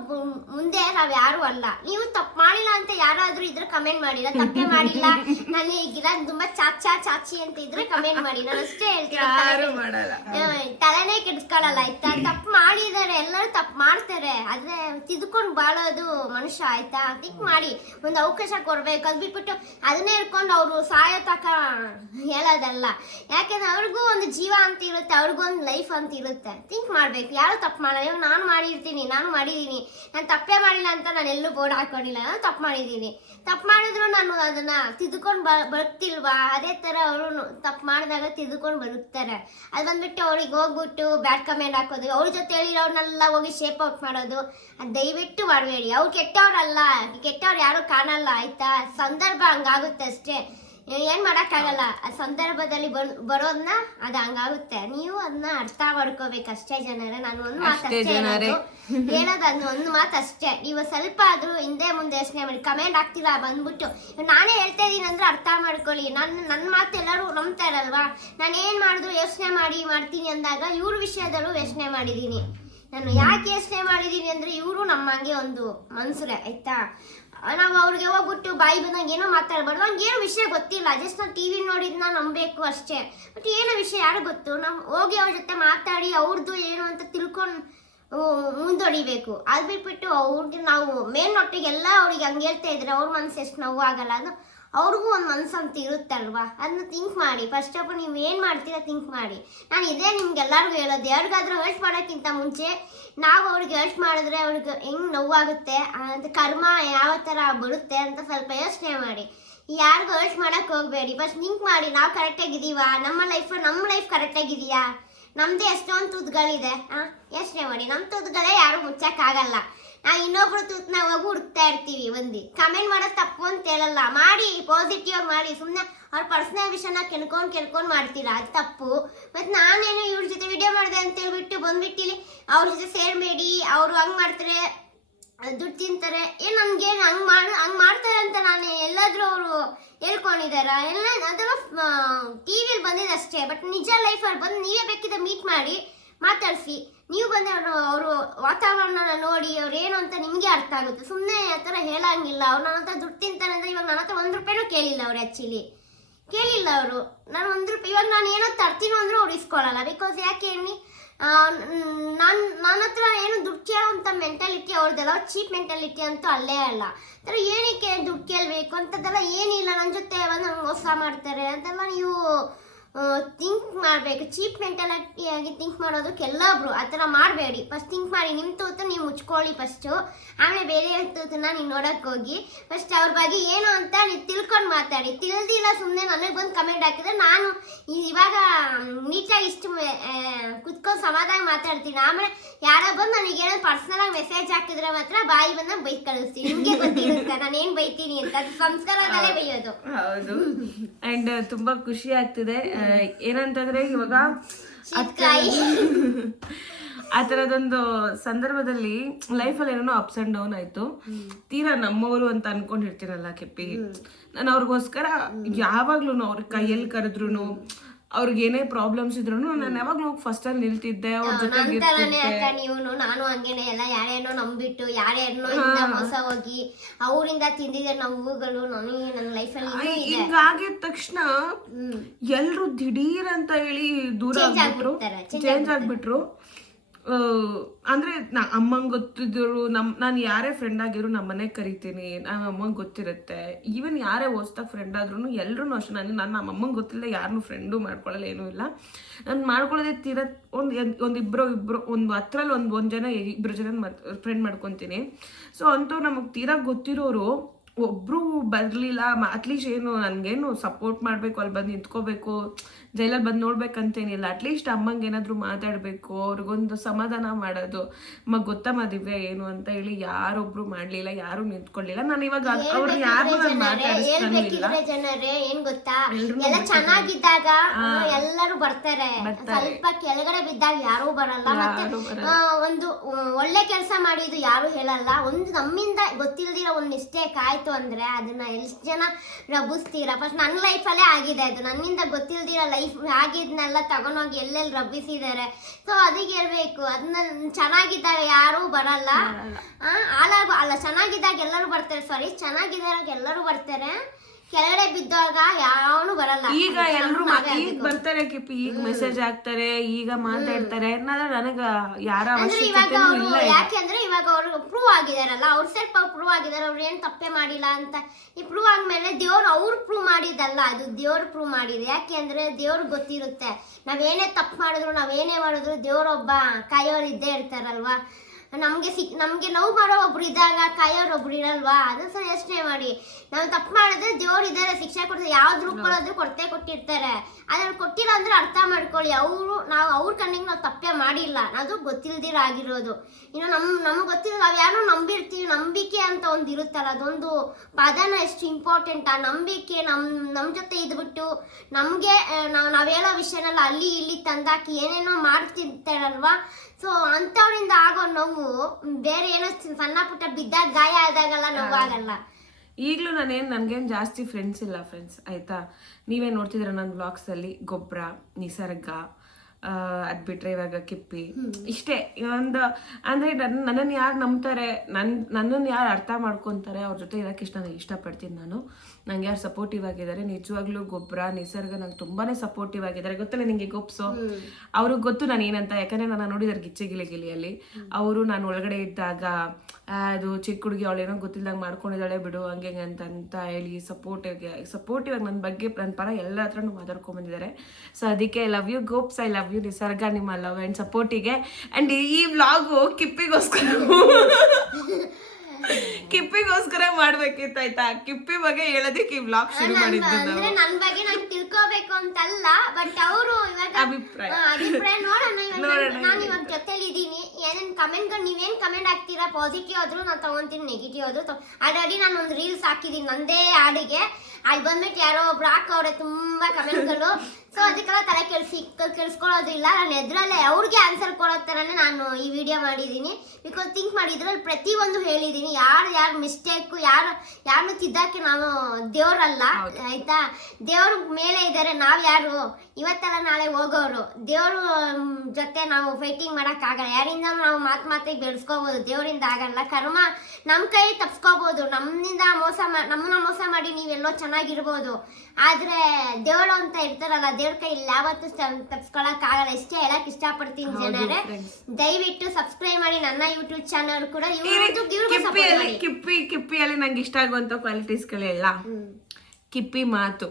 ಮುಂದೆ ನಾವು ಯಾರು ಅಲ್ಲ. ನೀವು ತಪ್ಪು ಮಾಡಿಲ್ಲ ಅಂತ ಯಾರಾದರೂ ಇದ್ರೆ ಕಮೆಂಟ್ ಮಾಡಿಲ್ಲ. ತಪ್ಪೇ ಮಾಡಿಲ್ಲ. ನಾನು ಈಗಿಲ್ಲ ತುಂಬಾ ಚಾಚಾ ಚಾಚಿ ಅಂತ ಇದ್ರೆ ಕಮೆಂಟ್ ಮಾಡಿ. ನಾನು ಅಷ್ಟೇ ಹೇಳ್ತೀನಿ. ತಲೆನೇ ಕೆಡಿಸ್ಕೊಳ್ಳಲ್ಲ ಆಯ್ತಾ? ತಪ್ಪು ಮಾಡಿದ್ದಾರೆ. ಎಲ್ಲರೂ ತಪ್ಪು ಮಾಡ್ತಾರೆ. ಆದ್ರೆ ತಿದ್ಕೊಂಡು ಬಾಳೋದು ಮನುಷ್ಯ ಆಯ್ತಾ? ಥಿಂಕ್ ಮಾಡಿ. ಒಂದು ಅವಕಾಶ ಕೊಡ್ಬೇಕು. ಅದು ಬಿಟ್ಬಿಟ್ಟು ಅದನ್ನೇ ಇಟ್ಕೊಂಡು ಅವರು ಸಾಯೋ ತಕ ಹೇಳೋದಲ್ಲ. ಯಾಕೆಂದ್ರೆ ಅವ್ರಿಗೂ ಒಂದು ಜೀವ ಅಂತ ಇರುತ್ತೆ, ಅವ್ರಿಗೂ ಒಂದು ಲೈಫ್ ಅಂತ ಇರುತ್ತೆ. ಥಿಂಕ್ ಮಾಡ್ಬೇಕು. ಯಾರು ತಪ್ಪು ಮಾಡಲ್ಲ? ಇವಾಗ ನಾನು ಮಾಡಿರ್ತೀನಿ, ನಾನು ಮಾಡಿದ್ದೀನಿ ನಾನು ತಪ್ಪೇ ಮಾಡಿಲ್ಲ ಅಂತ ನಾನು ಎಲ್ಲೂ ಬೋರ್ಡ್ ಹಾಕೊಂಡಿಲ್ಲ. ನಾನು ತಪ್ಪು ಮಾಡಿದ್ದೀನಿ ತಪ್ಪು ಮಾಡಿದ್ರು ನಾನು ಅದನ್ನು ತಿದ್ದುಕೊಂಡು ಬ, ಬರುತ್ತಿಲ್ವಾ? ಅದೇ ಥರ ಅವರು ತಪ್ಪು ಮಾಡಿದಾಗ ತಿದ್ದುಕೊಂಡು ಬರುತ್ತಾರೆ. ಅದು ಬಂದ್ಬಿಟ್ಟು ಅವ್ರಿಗೆ ಹೋಗ್ಬಿಟ್ಟು ಬ್ಯಾಡ್ ಕಮೆಂಟ್ ಹಾಕೋದು. ಅವ್ರ ಜೊತೆ ಹೇಳಿರೋರ್ನೆಲ್ಲ ಹೋಗಿ ಶೇಪ್ ಔಟ್ ಮಾಡೋದು. ಅದು ದಯವಿಟ್ಟು ಮಾಡಬೇಡಿ. ಅವ್ರು ಕೆಟ್ಟವ್ರಲ್ಲ ಕೆಟ್ಟವ್ರು ಯಾರು ಕಾಣಲ್ಲ ಆಯ್ತಾ? ಸಂದರ್ಭ ಹಂಗಾಗುತ್ತೆ ಅಷ್ಟೇ. ಏನ್ ಮಾಡಕ್ಕಾಗಲ್ಲ. ಆ ಸಂದರ್ಭದಲ್ಲಿ ಬರ್- ಬರೋದ್ನ ಅದು ಹಂಗಾಗುತ್ತೆ. ನೀವು ಅದನ್ನ ಅರ್ಥ ಮಾಡ್ಕೋಬೇಕು ಅಷ್ಟೇ ಜನರೇ. ನಾನು ಒಂದು ಮಾತು ಅಷ್ಟೇ ಜನರೇ. ಹೇಳೋದು. ಹೇಳೋದು ಒಂದ್ ಒಂದು ಮಾತು ಅಷ್ಟೇ. ನೀವು ಸ್ವಲ್ಪ ಆದ್ರೂ ಹಿಂದೆ ಮುಂದೆ ಯೋಚನೆ ಮಾಡಿ. ಕಮೆಂಟ್ ಆಗ್ತಿಲ್ಲ ಬಂದ್ಬಿಟ್ಟು. ನಾನೇ ಹೇಳ್ತಾ ಇದೀನಿ ಅಂದ್ರೆ ಅರ್ಥ ಮಾಡ್ಕೊಳ್ಳಿ. ನನ್ನ ನನ್ನ ಮಾತು ಎಲ್ಲರೂ ನಂಬ್ತಾ ಇರಲ್ವಾ? ನಾನು ಏನ್ ಮಾಡಿದ್ರು ಯೋಚನೆ ಮಾಡಿ ಮಾಡ್ತೀನಿ ಅಂದಾಗ ಇವ್ರ ವಿಷಯದಲ್ಲೂ ಯೋಚನೆ ಮಾಡಿದೀನಿ ನಾನು ಯಾಕೆ ಯೋಚನೆ ಮಾಡಿದ್ದೀನಿ ಅಂದರೆ ಇವರು ನಮ್ಮ ಹಂಗೆ ಒಂದು ಮನ್ಸರೇ, ಆಯ್ತಾ? ನಾವು ಅವ್ರಿಗೆ ಹೋಗ್ಬಿಟ್ಟು ಬಾಯಿ ಬಂದಂಗೆ ಏನೋ ಮಾತಾಡ್ಬಾರ್ದು, ನಂಗೆ ಏನೋ ವಿಷಯ ಗೊತ್ತಿಲ್ಲ. ಜಸ್ಟ್ ನಾನು ಟಿ ವಿ ನೋಡಿದ್ನ ನಂಬಬೇಕು ಅಷ್ಟೇ. ಬಟ್ ಏನೋ ವಿಷಯ ಯಾರು ಗೊತ್ತು? ನಾವು ಹೋಗಿ ಅವ್ರ ಜೊತೆ ಮಾತಾಡಿ ಅವ್ರದ್ದು ಏನು ಅಂತ ತಿಳ್ಕೊಂಡು ಮುಂದೊಡಿಬೇಕು. ಅದು ಬಿಟ್ಬಿಟ್ಟು ಅವ್ರಿಗೆ ನಾವು ಮೇನ್ ಒಟ್ಟಿಗೆಲ್ಲ ಅವ್ರಿಗೆ ಹಂಗೆ ಹೇಳ್ತಾ ಇದ್ರೆ ಅವ್ರ ಮನಸ್ಸು ಎಷ್ಟು ನೋವು ಆಗಲ್ಲ ಅದು ಅವ್ರಿಗೂ ಒಂದು ಮನ್ಸು ಅಂತ ಇರುತ್ತಲ್ವಾ? ಅದನ್ನ ಥಿಂಕ್ ಮಾಡಿ. ಫಸ್ಟ್ ಆಫ್ ಆಲ್ ನೀವು ಏನು ಮಾಡ್ತೀರಾ ಥಿಂಕ್ ಮಾಡಿ. ನಾನು ಇದೇ ನಿಮ್ಗೆಲ್ಲರಿಗೂ ಹೇಳೋದು. ಯಾರಿಗಾದ್ರೂ ಹೆಲ್ಪ್ ಮಾಡೋಕ್ಕಿಂತ ಮುಂಚೆ ನಾವು ಅವ್ರಿಗೆ ಹೆಲ್ಪ್ ಮಾಡಿದ್ರೆ ಅವ್ರಿಗೆ ಹೆಂಗೆ ನೋವಾಗುತ್ತೆ? ಅದು ಕರ್ಮ ಯಾವ ಥರ ಬರುತ್ತೆ ಅಂತ ಸ್ವಲ್ಪ ಯೋಚನೆ ಮಾಡಿ. ಯಾರಿಗೂ ಹೆಲ್ಪ್ ಮಾಡೋಕ್ಕೆ ಹೋಗಬೇಡಿ. ಫಸ್ಟ್ ಥಿಂಕ್ ಮಾಡಿ. ನಾವು ಕರೆಕ್ಟಾಗಿದ್ದೀವಾ ನಮ್ಮ ಲೈಫು ನಮ್ಮ ಲೈಫ್ ಕರೆಕ್ಟಾಗಿದೆಯಾ ನಮ್ಮದೇ ಎಷ್ಟೊಂದು ತುದ್ಗಳಿದೆ. ಹಾಂ ಯೋಚನೆ ಮಾಡಿ ನಮ್ಮ ತುದ್ಗಳೇ ಯಾರು ಮುಚ್ಚಕ್ಕಾಗಲ್ಲ. ನಾವು ಇನ್ನೊಬ್ರು ತುತ್ನ ಹೋಗಿ ಹುಡುಕ್ತಾ ಇರ್ತೀವಿ ಒಂದು. ಕಮೆಂಟ್ ಮಾಡೋದು ತಪ್ಪು ಅಂತ ಹೇಳಲ್ಲ. ಮಾಡಿ ಪಾಸಿಟಿವ್ ಆಗಿ ಮಾಡಿ. ಸುಮ್ಮನೆ ಅವ್ರ ಪರ್ಸನಲ್ ವಿಷಯನ ಕೆಣ್ಕೊಂಡು ಕೆಣ್ಕೊಂಡು ಮಾಡ್ತೀರಾ? ಅದು ತಪ್ಪು. ಮತ್ತು ನಾನೇನು ಇವ್ರ ಜೊತೆ ವಿಡಿಯೋ ಮಾಡಿದೆ ಅಂತ ಹೇಳ್ಬಿಟ್ಟು ಬಂದ್ಬಿಟ್ಟಿಲ್ಲಿ ಅವ್ರ ಜೊತೆ ಸೇರಬೇಡಿ ಅವರು ಹಂಗೆ ಮಾಡ್ತಾರೆ. ದುಡ್ಡು ತಿಂತಾರೆ. ಏನು ನನ್ಗೆ ಹಂಗೆ ಮಾಡು, ಹಂಗೆ ಮಾಡ್ತಾರೆ ಅಂತ ನಾನು ಎಲ್ಲಾದರೂ ಅವರು ಹೇಳ್ಕೊಂಡಿದಾರ ಎಲ್ಲ ಅದೆಲ್ಲ ಟಿ ವಿಲಿ ಬಂದಿದೆ ಅಷ್ಟೇ. ಬಟ್ ನಿಜ ಲೈಫಲ್ಲಿ ಬಂದು ನೀವೇ ಬೇಕಿದ್ರೆ ಮೀಟ್ ಮಾಡಿ, ಮಾತಾಡಿಸಿ. ನೀವು ಬಂದು ಅವರು ಅವರು ವಾತಾವರಣನ ನೋಡಿ, ಅವ್ರು ಏನು ಅಂತ ನಿಮಗೆ ಅರ್ಥ ಆಗುತ್ತೆ. ಸುಮ್ಮನೆ ಆ ಥರ ಹೇಳಂಗಿಲ್ಲ. ಅವ್ರು ನನ್ನ ಹತ್ರ ದುಡ್ಡು ತಿಂತಾರೆ ಅಂದರೆ ಇವಾಗ ನನ್ನ ಹತ್ರ ಒಂದು ರೂಪಾಯಿನೂ ಕೇಳಿಲ್ಲ ಅವ್ರು ಆ್ಯಕ್ಚುಲಿ ಕೇಳಿಲ್ಲ ಅವರು. ನಾನು ಒಂದು ರೂಪಾಯಿ, ಇವಾಗ ನಾನು ಏನೋ ತರ್ತೀನೋ ಅಂದರೂ ಅವ್ರು ಇಸ್ಕೊಳ್ಳಲ್ಲ ಬಿಕಾಸ್ ಯಾಕೆ ಹೇಳಿ ನಾನು, ನನ್ನ ಹತ್ರ ಏನು ದುಡ್ಡು ಕೇಳೋವಂಥ ಮೆಂಟಾಲಿಟಿ ಅವ್ರದ್ದೆಲ್ಲ ಚೀಪ್ ಮೆಂಟಾಲಿಟಿ ಅಂತೂ ಅಲ್ಲೇ ಅಲ್ಲ. ಥರ ಏನಕ್ಕೆ ದುಡ್ಡು ಕೇಳಬೇಕು? ಅಂಥದ್ದೆಲ್ಲ ಏನಿಲ್ಲ. ನನ್ನ ಜೊತೆ ಬಂದು ಮೋಸ ಮಾಡ್ತಾರೆ. ಅಂತೆಲ್ಲ ನೀವು ಥಿಂಕ್ ಮಾಡಬೇಕು. ಚೀಪ್ ಮೆಂಟಾಲಿಟಿ ಆಗಿ ಥಿಂಕ್ ಮಾಡೋದಕ್ಕೆ ಎಲ್ಲೊಬ್ರು ಆ ಥರ ಮಾಡಬೇಡಿ. ಫಸ್ಟ್ ಥಿಂಕ್ ಮಾಡಿ, ನಿಮ್ಮ ತೂತು ನೀವು ಮುಚ್ಕೊಳ್ಳಿ ಫಸ್ಟು ಆಮೇಲೆ ಬೇರೆ ತೂತನ್ನ ನೀವು ನೋಡೋಕ್ಕೆ ಹೋಗಿ. ಫಸ್ಟ್ ಅವ್ರ ಬಗ್ಗೆ ಏನು ಅಂತ ನೀವು ತಿಳ್ಕೊಂಡು ಮಾತಾಡಿ. ತಿಳಿದಿಲ್ಲ ಸುಮ್ಮನೆ ನನಗೆ ಬಂದು ಕಮೆಂಟ್ ಹಾಕಿದ್ರೆ ನಾನು ಇವಾಗ ನೀಟಾಗಿ ಇಷ್ಟು ಕುತ್ಕೊಂಡು ಸಮಾಧಾನ ಮಾತಾಡ್ತೀನಿ. ಆಮೇಲೆ ಯಾರೋ ಬಂದು ಪರ್ಸನಲ್ ಆಗಿ ಮೆಸೇಜ್ ಹಾಕಿದ್ರೆ ಮಾತ್ರ ಬಾಯಿ ಬಂದ ಬೈಕ್ ಕಳಿಸ್ತೀನಿ ನಿಮ್ಗೆ ಗೊತ್ತಿರುತ್ತೆ ನಾನು ಏನ್ ಬೈತೀನಿ ಅಂತ. ಅದು ಸಂಸ್ಕಾರದಲ್ಲೇ ಬೈಯೋದು ಹೌದು. ಅಂಡ್ ತುಂಬಾ ಖುಷಿ ಆಗ್ತಿದೆ. ಏನಂತಂದ್ರೆ ಇವಾಗ ಆ ಥರದೊಂದು ಸಂದರ್ಭದಲ್ಲಿ ಲೈಫಲ್ಲಿ ಏನೋ ಅಪ್ಸ್ ಅಂಡ್ ಡೌನ್ ಆಯ್ತು. ತೀರಾ ನಮ್ಮವರು ಅಂತ ಅನ್ಕೊಂಡಿರ್ತೀರಲ್ಲ ಕೆಪ್ಪಿ ನಾನು ಅವ್ರಿಗೋಸ್ಕರ ಯಾವಾಗ್ಲೂ ಅವ್ರ ಕೈಯಲ್ಲಿ ಕರೆದ್ರು ಅವ್ರಿಗೆ ಏನೇ ಪ್ರಾಬ್ಲಮ್ಸ್ ಇದ್ರು ನಾನು ಯಾವಾಗ್ಲೂ ಹೋಗಿ ಫಸ್ಟ್ ಅಲ್ಲಿ ನಿಲ್ತಿದ್ದೆ ಅವ್ರ ಜೊತೆ ನಂತರನೇ ಅಕ್ಕ ನೀವು ನಾನು ಹಂಗೇನೆ ಎಲ್ಲ ಯಾರೇನೋ ನಂಬಿಟ್ಟು ಯಾರ್ಯಾರನೋ ಇಂದ ಮೋಸ ಹೋಗಿ ಅವರಿಂದ ತಿಂದಿದ್ದೆ ನೋವುಗಳು ನನಗೆ ನನ್ನ ಲೈಫಲ್ಲಿ ಹಿಂಗಾಗಿದ ತಕ್ಷಣ ಎಲ್ಲರೂ ಎಲ್ರು ದಿಢೀರ್ ಅಂತ ಹೇಳಿ ದೂರ ಆಗ್ಬಿಟ್ರು. ಚೇಂಜ್ ಆಗ್ಬಿಟ್ರು. ಅಂದ್ರೆ ನಾ ಅಮ್ಮಂಗೆ ಗೊತ್ತಿದ್ರು, ನಮ್, ನಾನು ಯಾರೇ ಫ್ರೆಂಡ್ ಆಗಿದ್ರು ನಮ್ಮ ಮನೆಗೆ ಕರಿತೀನಿ ನಮ್ಮ ಅಮ್ಮಂಗೆ ಗೊತ್ತಿರುತ್ತೆ. ಈವನ್ ಯಾರೇ ಹೊಸ್ದಾಗ್ ಫ್ರೆಂಡ್ ಆದ್ರೂ ಎಲ್ರು ಅಷ್ಟೇ. ನಾನು ನಾನು ನಮ್ಮ ಅಮ್ಮಂಗೆ ಗೊತ್ತಿಲ್ಲ ಯಾರನ್ನೂ ಫ್ರೆಂಡು ಮಾಡ್ಕೊಳ್ಳಲ್ಲ ಏನೂ ಇಲ್ಲ. ನಾನು ಮಾಡ್ಕೊಳ್ಳೋದೇ ತೀರ ಒಂದು ಒಂದು ಇಬ್ಬರು ಇಬ್ಬರು ಒಂದು ಹತ್ರಲ್ಲಿ ಒಂದು ಒಂದು ಜನ ಇಬ್ಬರು ಜನ ಫ್ರೆಂಡ್ ಮಾಡ್ಕೊತೀನಿ. ಸೊ ಅಂತೂ ನಮಗೆ ತೀರಾ ಗೊತ್ತಿರೋರು ಒಬ್ರು ಬರಲಿಲ್ಲ ಅಟ್ಲೀಸ್ಟ್ ಏನು, ನನಗೇನು ಸಪೋರ್ಟ್ ಮಾಡಬೇಕು, ಅಲ್ಲಿ ಬಂದು ನಿಂತ್ಕೋಬೇಕು. ಜೈಲಲ್ಲಿ ಬಂದು ನೋಡ್ಬೇಕಂತೇನಿಲ್ಲ. ಅಟ್ಲೀಸ್ಟ್ ಅಮ್ಮಂಗೆ ಏನಾದರೂ ಮಾತಾಡಬೇಕು ಅವ್ರಿಗೊಂದು ಸಮಾಧಾನ ಮಾಡೋದು. ಅಮ್ಮ ಗೊತ್ತಮ್ಮ ದಿವ್ಯ ಏನು ಅಂತ ಹೇಳಿ ಯಾರೊಬ್ರು ಮಾಡಲಿಲ್ಲ ಯಾರು ನಿಂತ್ಕೊಳ್ಳಿಲ್ಲ. ನಾನು ಇವಾಗ ಅವ್ರು ಯಾರು ನಾನು ಜನರೇ ಏನ್ ಗೊತ್ತಾ? ಎಲ್ಲ ಚೆನ್ನಾಗಿದ್ದಾಗ ಎಲ್ಲರೂ ಬರ್ತಾರೆ. ಸ್ವಲ್ಪ ಕೆಳಗಡೆ ಬಿದ್ದಾಗ ಯಾರು ಬರಲ್ಲ. ಮತ್ತೆ ಒಂದು ಒಳ್ಳೆ ಕೆಲಸ ಮಾಡಿದ್ದು ಯಾರು ಹೇಳಲ್ಲ. ಒಂದು ನಮ್ಮಿಂದ ಗೊತ್ತಿಲ್ದಿರೋ ಒಂದು ಮಿಸ್ಟೇಕ್ ಆಯ್ತು ಅಂದ್ರೆ ಅದನ್ನ ಎಷ್ಟು ಜನ ರಬ್ಬಿಸ್ತೀರಾ? ಫಸ್ಟ್ ನನ್ನ ಲೈಫಲ್ಲೇ ಆಗಿದೆ ಅದು. ನನ್ನಿಂದ ಗೊತ್ತಿಲ್ದಿರೋ ಲೈಫ್ ಆಗಿದ್ನೆಲ್ಲ ತಗೊಂಡೋಗಿ ಎಲ್ಲೆಲ್ಲಿ ರಬ್ಬಿಸಿದ್ದಾರೆ. ಸೊ ಅದಕ್ಕೆ ಹೇಳ್ಬೇಕು. ಅದನ್ನ ಚೆನ್ನಾಗಿದ್ದಾಗ ಯಾರೂ ಬರಲ್ಲ. ಹಾಳಾಗ ಅಲ್ಲ ಚೆನ್ನಾಗಿದ್ದಾಗ ಎಲ್ಲರೂ ಬರ್ತಾರೆ. ಸಾರಿ ಚೆನ್ನಾಗಿದ್ದಾಗ ಎಲ್ಲರೂ ಬರ್ತಾರೆ. ಕೆಳಗಡೆ ಬಿದ್ದಾಗ ಯಾವನು ಬರಲ್ಲ. ಈಗ ಎಲ್ರು ಈಗ ಬರ್ತಾರೆ ಕಿಪಿ ಈಗ ಮೆಸೇಜ್ ಹಾಕ್ತಾರೆ ಈಗ ಮಾತಾಡ್ತಾರೆ. ನನಗೆ ನನಗ ಯಾರ ಅಂದ್ರೆ ಇವಾಗ ಅವರು ಯಾಕೆಂದ್ರೆ ಇವಾಗ ಅವರು ಪ್ರೂವ್ ಆಗಿದಾರಲ್ಲ ಅವ್ರ ಸೆಲ್ಫ್ ಅವ್ರು ಪ್ರೂವ್ ಆಗಿದಾರೆ ಅವ್ರು ಏನ್ ತಪ್ಪೆ ಮಾಡಿಲ್ಲ ಅಂತ. ಈ ಪ್ರೂವ್ ಆದ್ಮೇಲೆ ದೇವ್ರು ಅವ್ರು ಪ್ರೂವ್ ಮಾಡಿದಲ್ಲ ಅದು ದೇವ್ರು ಪ್ರೂವ್ ಮಾಡಿದೆ ಯಾಕೆ ಅಂದ್ರೆ ದೇವ್ರಿಗೆ ಗೊತ್ತಿರುತ್ತೆ. ನಾವೇನೇ ತಪ್ಪು ಮಾಡಿದ್ರು ನಾವೇನೇ ಮಾಡಿದ್ರು ದೇವ್ರೊಬ್ಬ ಕಾಯೋರು ಇದ್ದೇ ಇರ್ತಾರಲ್ವಾ. ನಮ್ಗೆ ಸಿಕ್ ನಮಗೆ ನೋವು ಮಾಡೋ ಒಬ್ರು ಇದ್ದಾಗ ಕಾಯೋರು ಒಬ್ರು ಇರಲ್ವಾ? ಅದನ್ನ ಸಹ ಯೋಚನೆ ಮಾಡಿ. ನಾವು ತಪ್ಪು ಮಾಡಿದ್ರೆ ದೇವ್ರು ಇದ್ದಾರೆ ಶಿಕ್ಷೆ ಕೊಡ್ತಾರೆ ಯಾವ್ದು ರೂಪದಲ್ಲಾದ್ರೂ ಕೊಡ್ತೇ ಕೊಟ್ಟಿರ್ತಾರೆ. ಅದ್ರಲ್ಲಿ ಕೊಟ್ಟಿಲ್ಲ ಅಂದ್ರೆ ಅರ್ಥ ಮಾಡ್ಕೊಳ್ಳಿ. ಅವರು ನಾವು ಅವ್ರ ಕಣ್ಣಿಗೆ ನಾವು ತಪ್ಪೇ ಮಾಡಿಲ್ಲ. ಅದು ಗೊತ್ತಿಲ್ದಿರ ಆಗಿರೋದು. ಇನ್ನು ನಮ್ ನಮ್ಗೆ ಗೊತ್ತಿಲ್ಲ ನಾವು ಯಾರೋ ನಂಬಿರ್ತೀವಿ. ನಂಬಿಕೆ ಅಂತ ಒಂದು ಇರುತ್ತಲ್ಲ ಅದೊಂದು ಪದನ ಎಷ್ಟು ಇಂಪಾರ್ಟೆಂಟ್ ಆ ನಂಬಿಕೆ ನಮ್ ನಮ್ಮ ಜೊತೆ ಇದ್ಬಿಟ್ಟು ನಮಗೆ ನಾವು ನಾವು ಹೇಳೋ ವಿಷಯನೆಲ್ಲ ಅಲ್ಲಿ ಇಲ್ಲಿ ತಂದಾಕಿ ಏನೇನೋ ಮಾಡ್ತಿರ್ತಾರಲ್ವಾ? ಸೊ ಅಂಥವ್ರಿಂದ ಆಗೋ ನೋವು ಬೇರೆ ಏನೋ ಸಣ್ಣ ಪುಟ್ಟ ಬಿದ್ದಾಗ ಗಾಯ ಆದಾಗೆಲ್ಲ ನೋವು ಆಗಲ್ಲ. ಈಗಲೂ ನಾನೇನು ನನಗೇನು ಜಾಸ್ತಿ ಫ್ರೆಂಡ್ಸ್ ಇಲ್ಲ ಫ್ರೆಂಡ್ಸ್ ಆಯಿತಾ? ನೀವೇ ನೋಡ್ತಿದ್ರ ನನ್ನ ಬ್ಲಾಗ್ಸಲ್ಲಿ ಗೊಬ್ಬರ ನಿಸರ್ಗ ಅದು ಬಿಟ್ರೆ ಇವಾಗ ಕಿಪ್ಪಿ. ಇಷ್ಟೇ. ಒಂದು ಅಂದರೆ ನನ್ನ ನನ್ನನ್ನು ಯಾರು ನಂಬ್ತಾರೆ? ನನ್ನ ನನ್ನನ್ನು ಯಾರು ಅರ್ಥ ಮಾಡ್ಕೊತಾರೆ? ಅವ್ರ ಜೊತೆ ಇರೋಕ್ಕೆ ಇಷ್ಟ ನಾನು ಇಷ್ಟಪಡ್ತೀನಿ ನಾನು. ನಂಗೆ ಯಾರು ಸಪೋರ್ಟಿವ್ ಆಗಿದ್ದಾರೆ. ನಿಜವಾಗ್ಲೂ ಗೊಬ್ಬರ ನಿಸರ್ಗ ನಂಗೆ ತುಂಬಾನೇ ಸಪೋರ್ಟಿವ್ ಆಗಿದ್ದಾರೆ. ಗೊತ್ತಲ್ಲ ನಿಂಗೆ ಗೊಪ್ಸು? ಅವ್ರಿಗೆ ಗೊತ್ತು ನಾನು ಏನಂತ. ಯಾಕಂದ್ರೆ ನಾನು ನೋಡಿದಾರೆ ಗಿಚ್ಚೆ ಗಿಳಿ ಗಿಲಿಯಲ್ಲಿ. ಅವರು ನಾನು ಒಳಗಡೆ ಇದ್ದಾಗ ಅದು ಚಿಕ್ಕ ಹುಡುಗಿ ಅವಳೇನೋ ಗೊತ್ತಿಲ್ದಂಗೆ ಮಾಡ್ಕೊಂಡಿದ್ದಾಳೆ ಬಿಡು ಹಂಗೆ ಹಿಂಗೆ ಅಂತ ಅಂತ ಹೇಳಿ ಸಪೋರ್ಟಿವ್ ಸಪೋರ್ಟಿವ್ ಆಗಿ ನನ್ನ ಬಗ್ಗೆ ನನ್ನ ಪರ ಎಲ್ಲ ಹತ್ರನೂ ಮಾತಾಡ್ಕೊಂಡ್ ಬಂದಿದ್ದಾರೆ. ಸೊ ಅದಕ್ಕೆ love you Gops I love you Nisarga ನಿಮ್ಮ ಲವ್ ಆ್ಯಂಡ್ ಸಪೋರ್ಟಿಗೆ ಆ್ಯಂಡ್ ಈ ವ್ಲಾಗು ಕಿಪ್ಪಿಗೋಸ್ಕರ ಕಿಪ್ಪಿಗೋಸ್ಕರ ಮಾಡ್ಬೇಕಿತ್ತು ಆಯ್ತಾ? ಕಿಪ್ಪಿ ಬಗ್ಗೆ ಹೇಳೋದಕ್ಕೆ ಈ ಬ್ಲಾಗ್ ಶುರು ಮಾಡಿದ್ದು ನಾವು. ಅಂದ್ರೆ ನನ್ ಬಗ್ಗೆ ನಾನು ತಿಳ್ಕೋಬೇಕು ಅಂತಲ್ಲ ಬಟ್ ಅವರು ಇವಾಗ ಅಭಿಪ್ರಾಯ. ಅಭಿಪ್ರಾಯ ನೋಡೋಣ ಇವಾಗ. ನಾನು ಇವಾಗ. ಜೊತೆಲಿ ಇದ್ದೀನಿ ಏನೇನ್ ಕಮೆಂಟ್ ನೀವೇನ್ ಕಮೆಂಟ್ ಹಾಕ್ತೀರಾ? ಪಾಸಿಟಿವ್ ಆದ್ರೂ ನಾನು ತಗೊಂತೀನಿ ನೆಗೆಟಿವ್ ಆದ್ರೂ ಆಲ್ರೆಡಿ ನಾನು ಒಂದು ರೀಲ್ಸ್ ಹಾಕಿದ್ದೀನಿ ನಂದೇ ಹಾಡಿಗೆ. ಅಲ್ಲಿ ಬಂದ್ಬಿಟ್ಟು ಯಾರೋ ಒಬ್ರು ಹಾಕವ್ರೆ ತುಂಬಾ ಕಮೆಂಟ್ಗಳು ಸೊ ಅದಕ್ಕೆಲ್ಲ ತಲೆ ಕೆಲ್ಸಿ ಕೆಲ್ಸ್ಕೊಳ್ಳೋದಿಲ್ಲ ನಾನು ಎದ್ರಲ್ಲೇ ಅವ್ರಿಗೆ ಆನ್ಸರ್ ಕೊಡೋ ಥರನೇ ನಾನು ಈ ವಿಡಿಯೋ ಮಾಡಿದ್ದೀನಿ. ಬಿಕಾಸ್ ಥಿಂಕ್ ಮಾಡಿ ಇದ್ರಲ್ಲಿ ಪ್ರತಿಯೊಂದು ಹೇಳಿದ್ದೀನಿ. ಯಾರು ಯಾರು ಮಿಸ್ಟೇಕು ಯಾರು ಯಾರನ್ನು ತಿದ್ದಕ್ಕೆ ನಾವು ದೇವರಲ್ಲ ಆಯ್ತಾ? ದೇವ್ರ ಮೇಲೆ ಇದ್ದಾರೆ ನಾವು ಯಾರು? ಇವತ್ತೆಲ್ಲ ನಾಳೆ ಹೋಗೋರು. ದೇವ್ರ ಜೊತೆ ನಾವು ಫೈಟಿಂಗ್ ಮಾಡೋಕ್ಕಾಗಲ್ಲ. ಯಾರಿಂದ ನಾವು ಮಾತು ಮಾತಿಗೆ ಬೆಳೆಸ್ಕೋಬೋದು? ದೇವರಿಂದ ಆಗಲ್ಲ. ಕರ್ಮ ನಮ್ಮ ಕೈ ತಪ್ಸ್ಕೋಬೋದು. ನಮ್ಮಿಂದ ಮೋಸ ನಮ್ಮನ್ನ ಮೋಸ ಮಾಡಿ ನೀವೆಲ್ಲೋ ಚೆನ್ನಾಗಿರ್ಬೋದು. ಆದರೆ ದೇವಳು ಅಂತ ಇರ್ತಾರಲ್ಲ ದೇವ್ರ ಕೈ ಯಾವತ್ತೂ ತಪ್ಸ್ಕೊಳಕ್ ಆಗಲ್ಲ. ಇಷ್ಟೇ ಹೇಳಕ್ ಇಷ್ಟಪಡ್ತೀನಿ ಜನರೇ. ದಯವಿಟ್ಟು ಸಬ್ಸ್ಕ್ರೈಬ್ ಮಾಡಿ ನನ್ನ ಯೂಟ್ಯೂಬ್ ಚಾನಲ್ ಕೂಡ. ಕಿಪ್ಪಿಯಲ್ಲಿ ಕಿಪ್ಪಿ ಕಿಪ್ಪಿಯಲ್ಲಿ ನಂಗೆ ಇಷ್ಟ ಆಗುವಂಥ ಕ್ವಾಲಿಟೀಸ್ಗಳೆಲ್ಲ ಕಿಪ್ಪಿ ಮಾತು.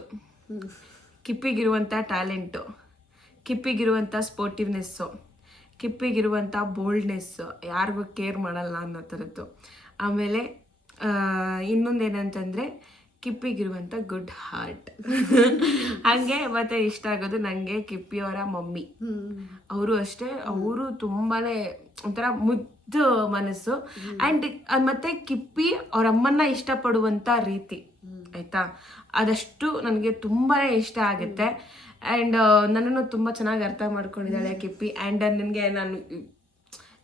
ಕಿಪ್ಪಿಗಿರುವಂಥ ಟ್ಯಾಲೆಂಟು ಕಿಪ್ಪಿಗಿರುವಂಥ ಸ್ಪೋರ್ಟಿವ್ನೆಸ್ಸು ಕಿಪ್ಪಿಗಿರುವಂಥ ಬೋಲ್ಡ್ನೆಸ್ಸು ಯಾರಿಗೂ ಕೇರ್ ಮಾಡಲ್ಲ ಅನ್ನೋ ಥರದ್ದು ಆಮೇಲೆ ಇನ್ನೊಂದು ಏನಂತಂದರೆ ಕಿಪ್ಪಿಗಿರುವಂಥ ಗುಡ್ ಹಾರ್ಟ್. ಹಂಗೆ ಮತ್ತೆ ಇಷ್ಟ ಆಗೋದು ನನಗೆ ಕಿಪ್ಪಿಯವರ ಮಮ್ಮಿ. ಅವರು ಅಷ್ಟೇ, ಅವರು ತುಂಬಾನೇ ಒಂಥರ ಮುದ್ದು ಮನಸ್ಸು. ಆ್ಯಂಡ್ ಮತ್ತೆ ಕಿಪ್ಪಿ ಅವ್ರ ಅಮ್ಮನ್ನ ಇಷ್ಟಪಡುವಂಥ ರೀತಿ, ಆಯ್ತಾ? ಅದಷ್ಟು ನನಗೆ ತುಂಬಾ ಇಷ್ಟ ಆಗುತ್ತೆ. ಆ್ಯಂಡ್ ನನ್ನನ್ನು ತುಂಬ ಚೆನ್ನಾಗಿ ಅರ್ಥ ಮಾಡ್ಕೊಂಡಿದ್ದಾಳೆ ಕಿಪ್ಪಿ. ಆ್ಯಂಡ್ ನನಗೆ ನಾನು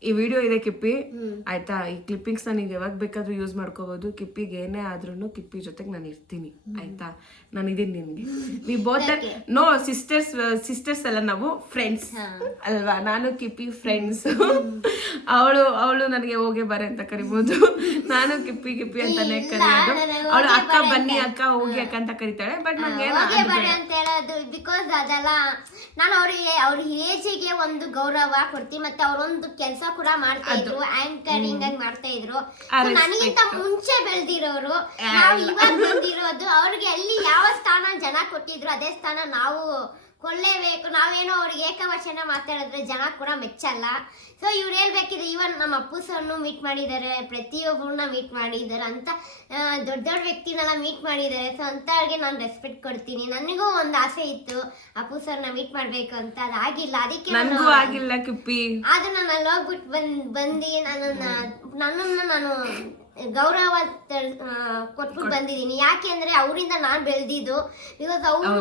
ಈ ವಿಡಿಯೋ ಇದೆ ಕಿಪ್ಪಿ. ಆಯ್ತಾ? ಈ ಕ್ಲಿಪ್ಪಿಂಗ್ಸ್ ನನಗೆ ಯಾವಾಗ ಬೇಕಾದ್ರೂ ಯೂಸ್ ಮಾಡ್ಕೋಬಹುದು ಕಿಪ್ಪಿಗೆ ಏನೇ ಆದ್ರೂ ಕಿಪ್ಪಿ ಜೊತೆಗೆ ನಾನು ಇರ್ತೀನಿ. ಆಯ್ತಾ? ನಾನು ಇದೀನಿ ನಿನ್ಗೆ. We both know sisters sisters ಅಲ್ಲ ನಾವು ಫ್ರೆಂಡ್ಸ್ ಅಲ್ವಾ? ನಾನು ಕಿಪ್ಪಿ ಫ್ರೆಂಡ್ಸ್ ಅವಳು ಅವಳು ನನಗೆ ಹೋಗಿ ಬರ ಅಂತ ಕರಿಬಹುದು ನಾನು ಕಿಪ್ಪಿ ಕಿಪ್ಪಿ ಅಂತಾನೆ ಕರೆಯೋದು. ಅವಳು ಅಕ್ಕ ಬನ್ನಿ ಅಕ್ಕ ಹೋಗಿ ಅಕ್ಕ ಅಂತ ಕರಿತಾಳೆ. ಬಟ್ ನಂಗೆ ಬಿಕಾಸ್ ಅದೆಲ್ಲ ನಾನು ಅವ್ರಿಗೆ ಅವ್ರ ಏಜಿಗೆ ಒಂದು ಗೌರವ ಕೊಡ್ತೀನಿ. ಮತ್ತೆ ಅವರೊಂದು ಕೆಲಸ ಕೂಡ ಮಾಡ್ತಾ ಇದ್ರು ಆಂಕರಿಂಗ್ ಆಗಿ ಮಾಡ್ತಾ ಇದ್ರು. ನನಗಿಂತ ಮುಂಚೆ ಬೆಳೆದಿರೋರು ನಾವು ಇವಾಗ ಬಂದಿರೋದು ಅವ್ರಿಗೆ ಅಲ್ಲಿ ಯಾವ ಸ್ಥಾನ ಜನ ಕೊಟ್ಟಿದ್ರು ಅದೇ ಸ್ಥಾನ ನಾವು ಕೊಳ್ಳೇಬೇಕು ನಾವೇನೋ ಅವ್ರಿಗೆ ಏಕವಚನ ಮಾತಾಡಿದ್ರೆ ಜನ ಕೂಡ ಮೆಚ್ಚಲ್ಲ. ಸೊ ಇವ್ರು ಹೇಳ್ಬೇಕಿದ್ರೆ ಇವನ್ ನಮ್ಮ ಅಪ್ಪು ಸರ್ನು ಮೀಟ್ ಮಾಡಿದ್ದಾರೆ ಪ್ರತಿಯೊಬ್ಬರನ್ನ ಮೀಟ್ ಮಾಡಿದ್ದಾರೆ ಅಂತ ದೊಡ್ಡ ದೊಡ್ಡ ವ್ಯಕ್ತಿನೆಲ್ಲ ಮೀಟ್ ಮಾಡಿದ್ದಾರೆ. ಸೊ ಅಂಥವ್ರಿಗೆ ನಾನು ರೆಸ್ಪೆಕ್ಟ್ ಕೊಡ್ತೀನಿ. ನನಗೂ ಒಂದು ಆಸೆ ಇತ್ತು ಅಪ್ಪು ಸರ್ನ ಮೀಟ್ ಮಾಡಬೇಕು ಅಂತ. ಅದಾಗಿಲ್ಲ ಅದಕ್ಕೆ ನನಗೂ ಆಗಿಲ್ಲ ಕಿಪ್ಪಿ. ಆದ್ರೆ ನಾನು ಅಲ್ಲಿ ಹೋಗ್ಬಿಟ್ಟು ಬಂದ್ ಬಂದು ನನ್ನನ್ನ ನನ್ನನ್ನು ನಾನು ಗೌರವ ಕೊಟ್ಬಿಟ್ಟು ಬಂದಿದ್ದೀನಿ. ಯಾಕೆ ಅಂದ್ರೆ ಅವರಿಂದ ನಾನು ಬೆಳೆದಿದ್ದು. ಬಿಕಾಸ್ ಅವರು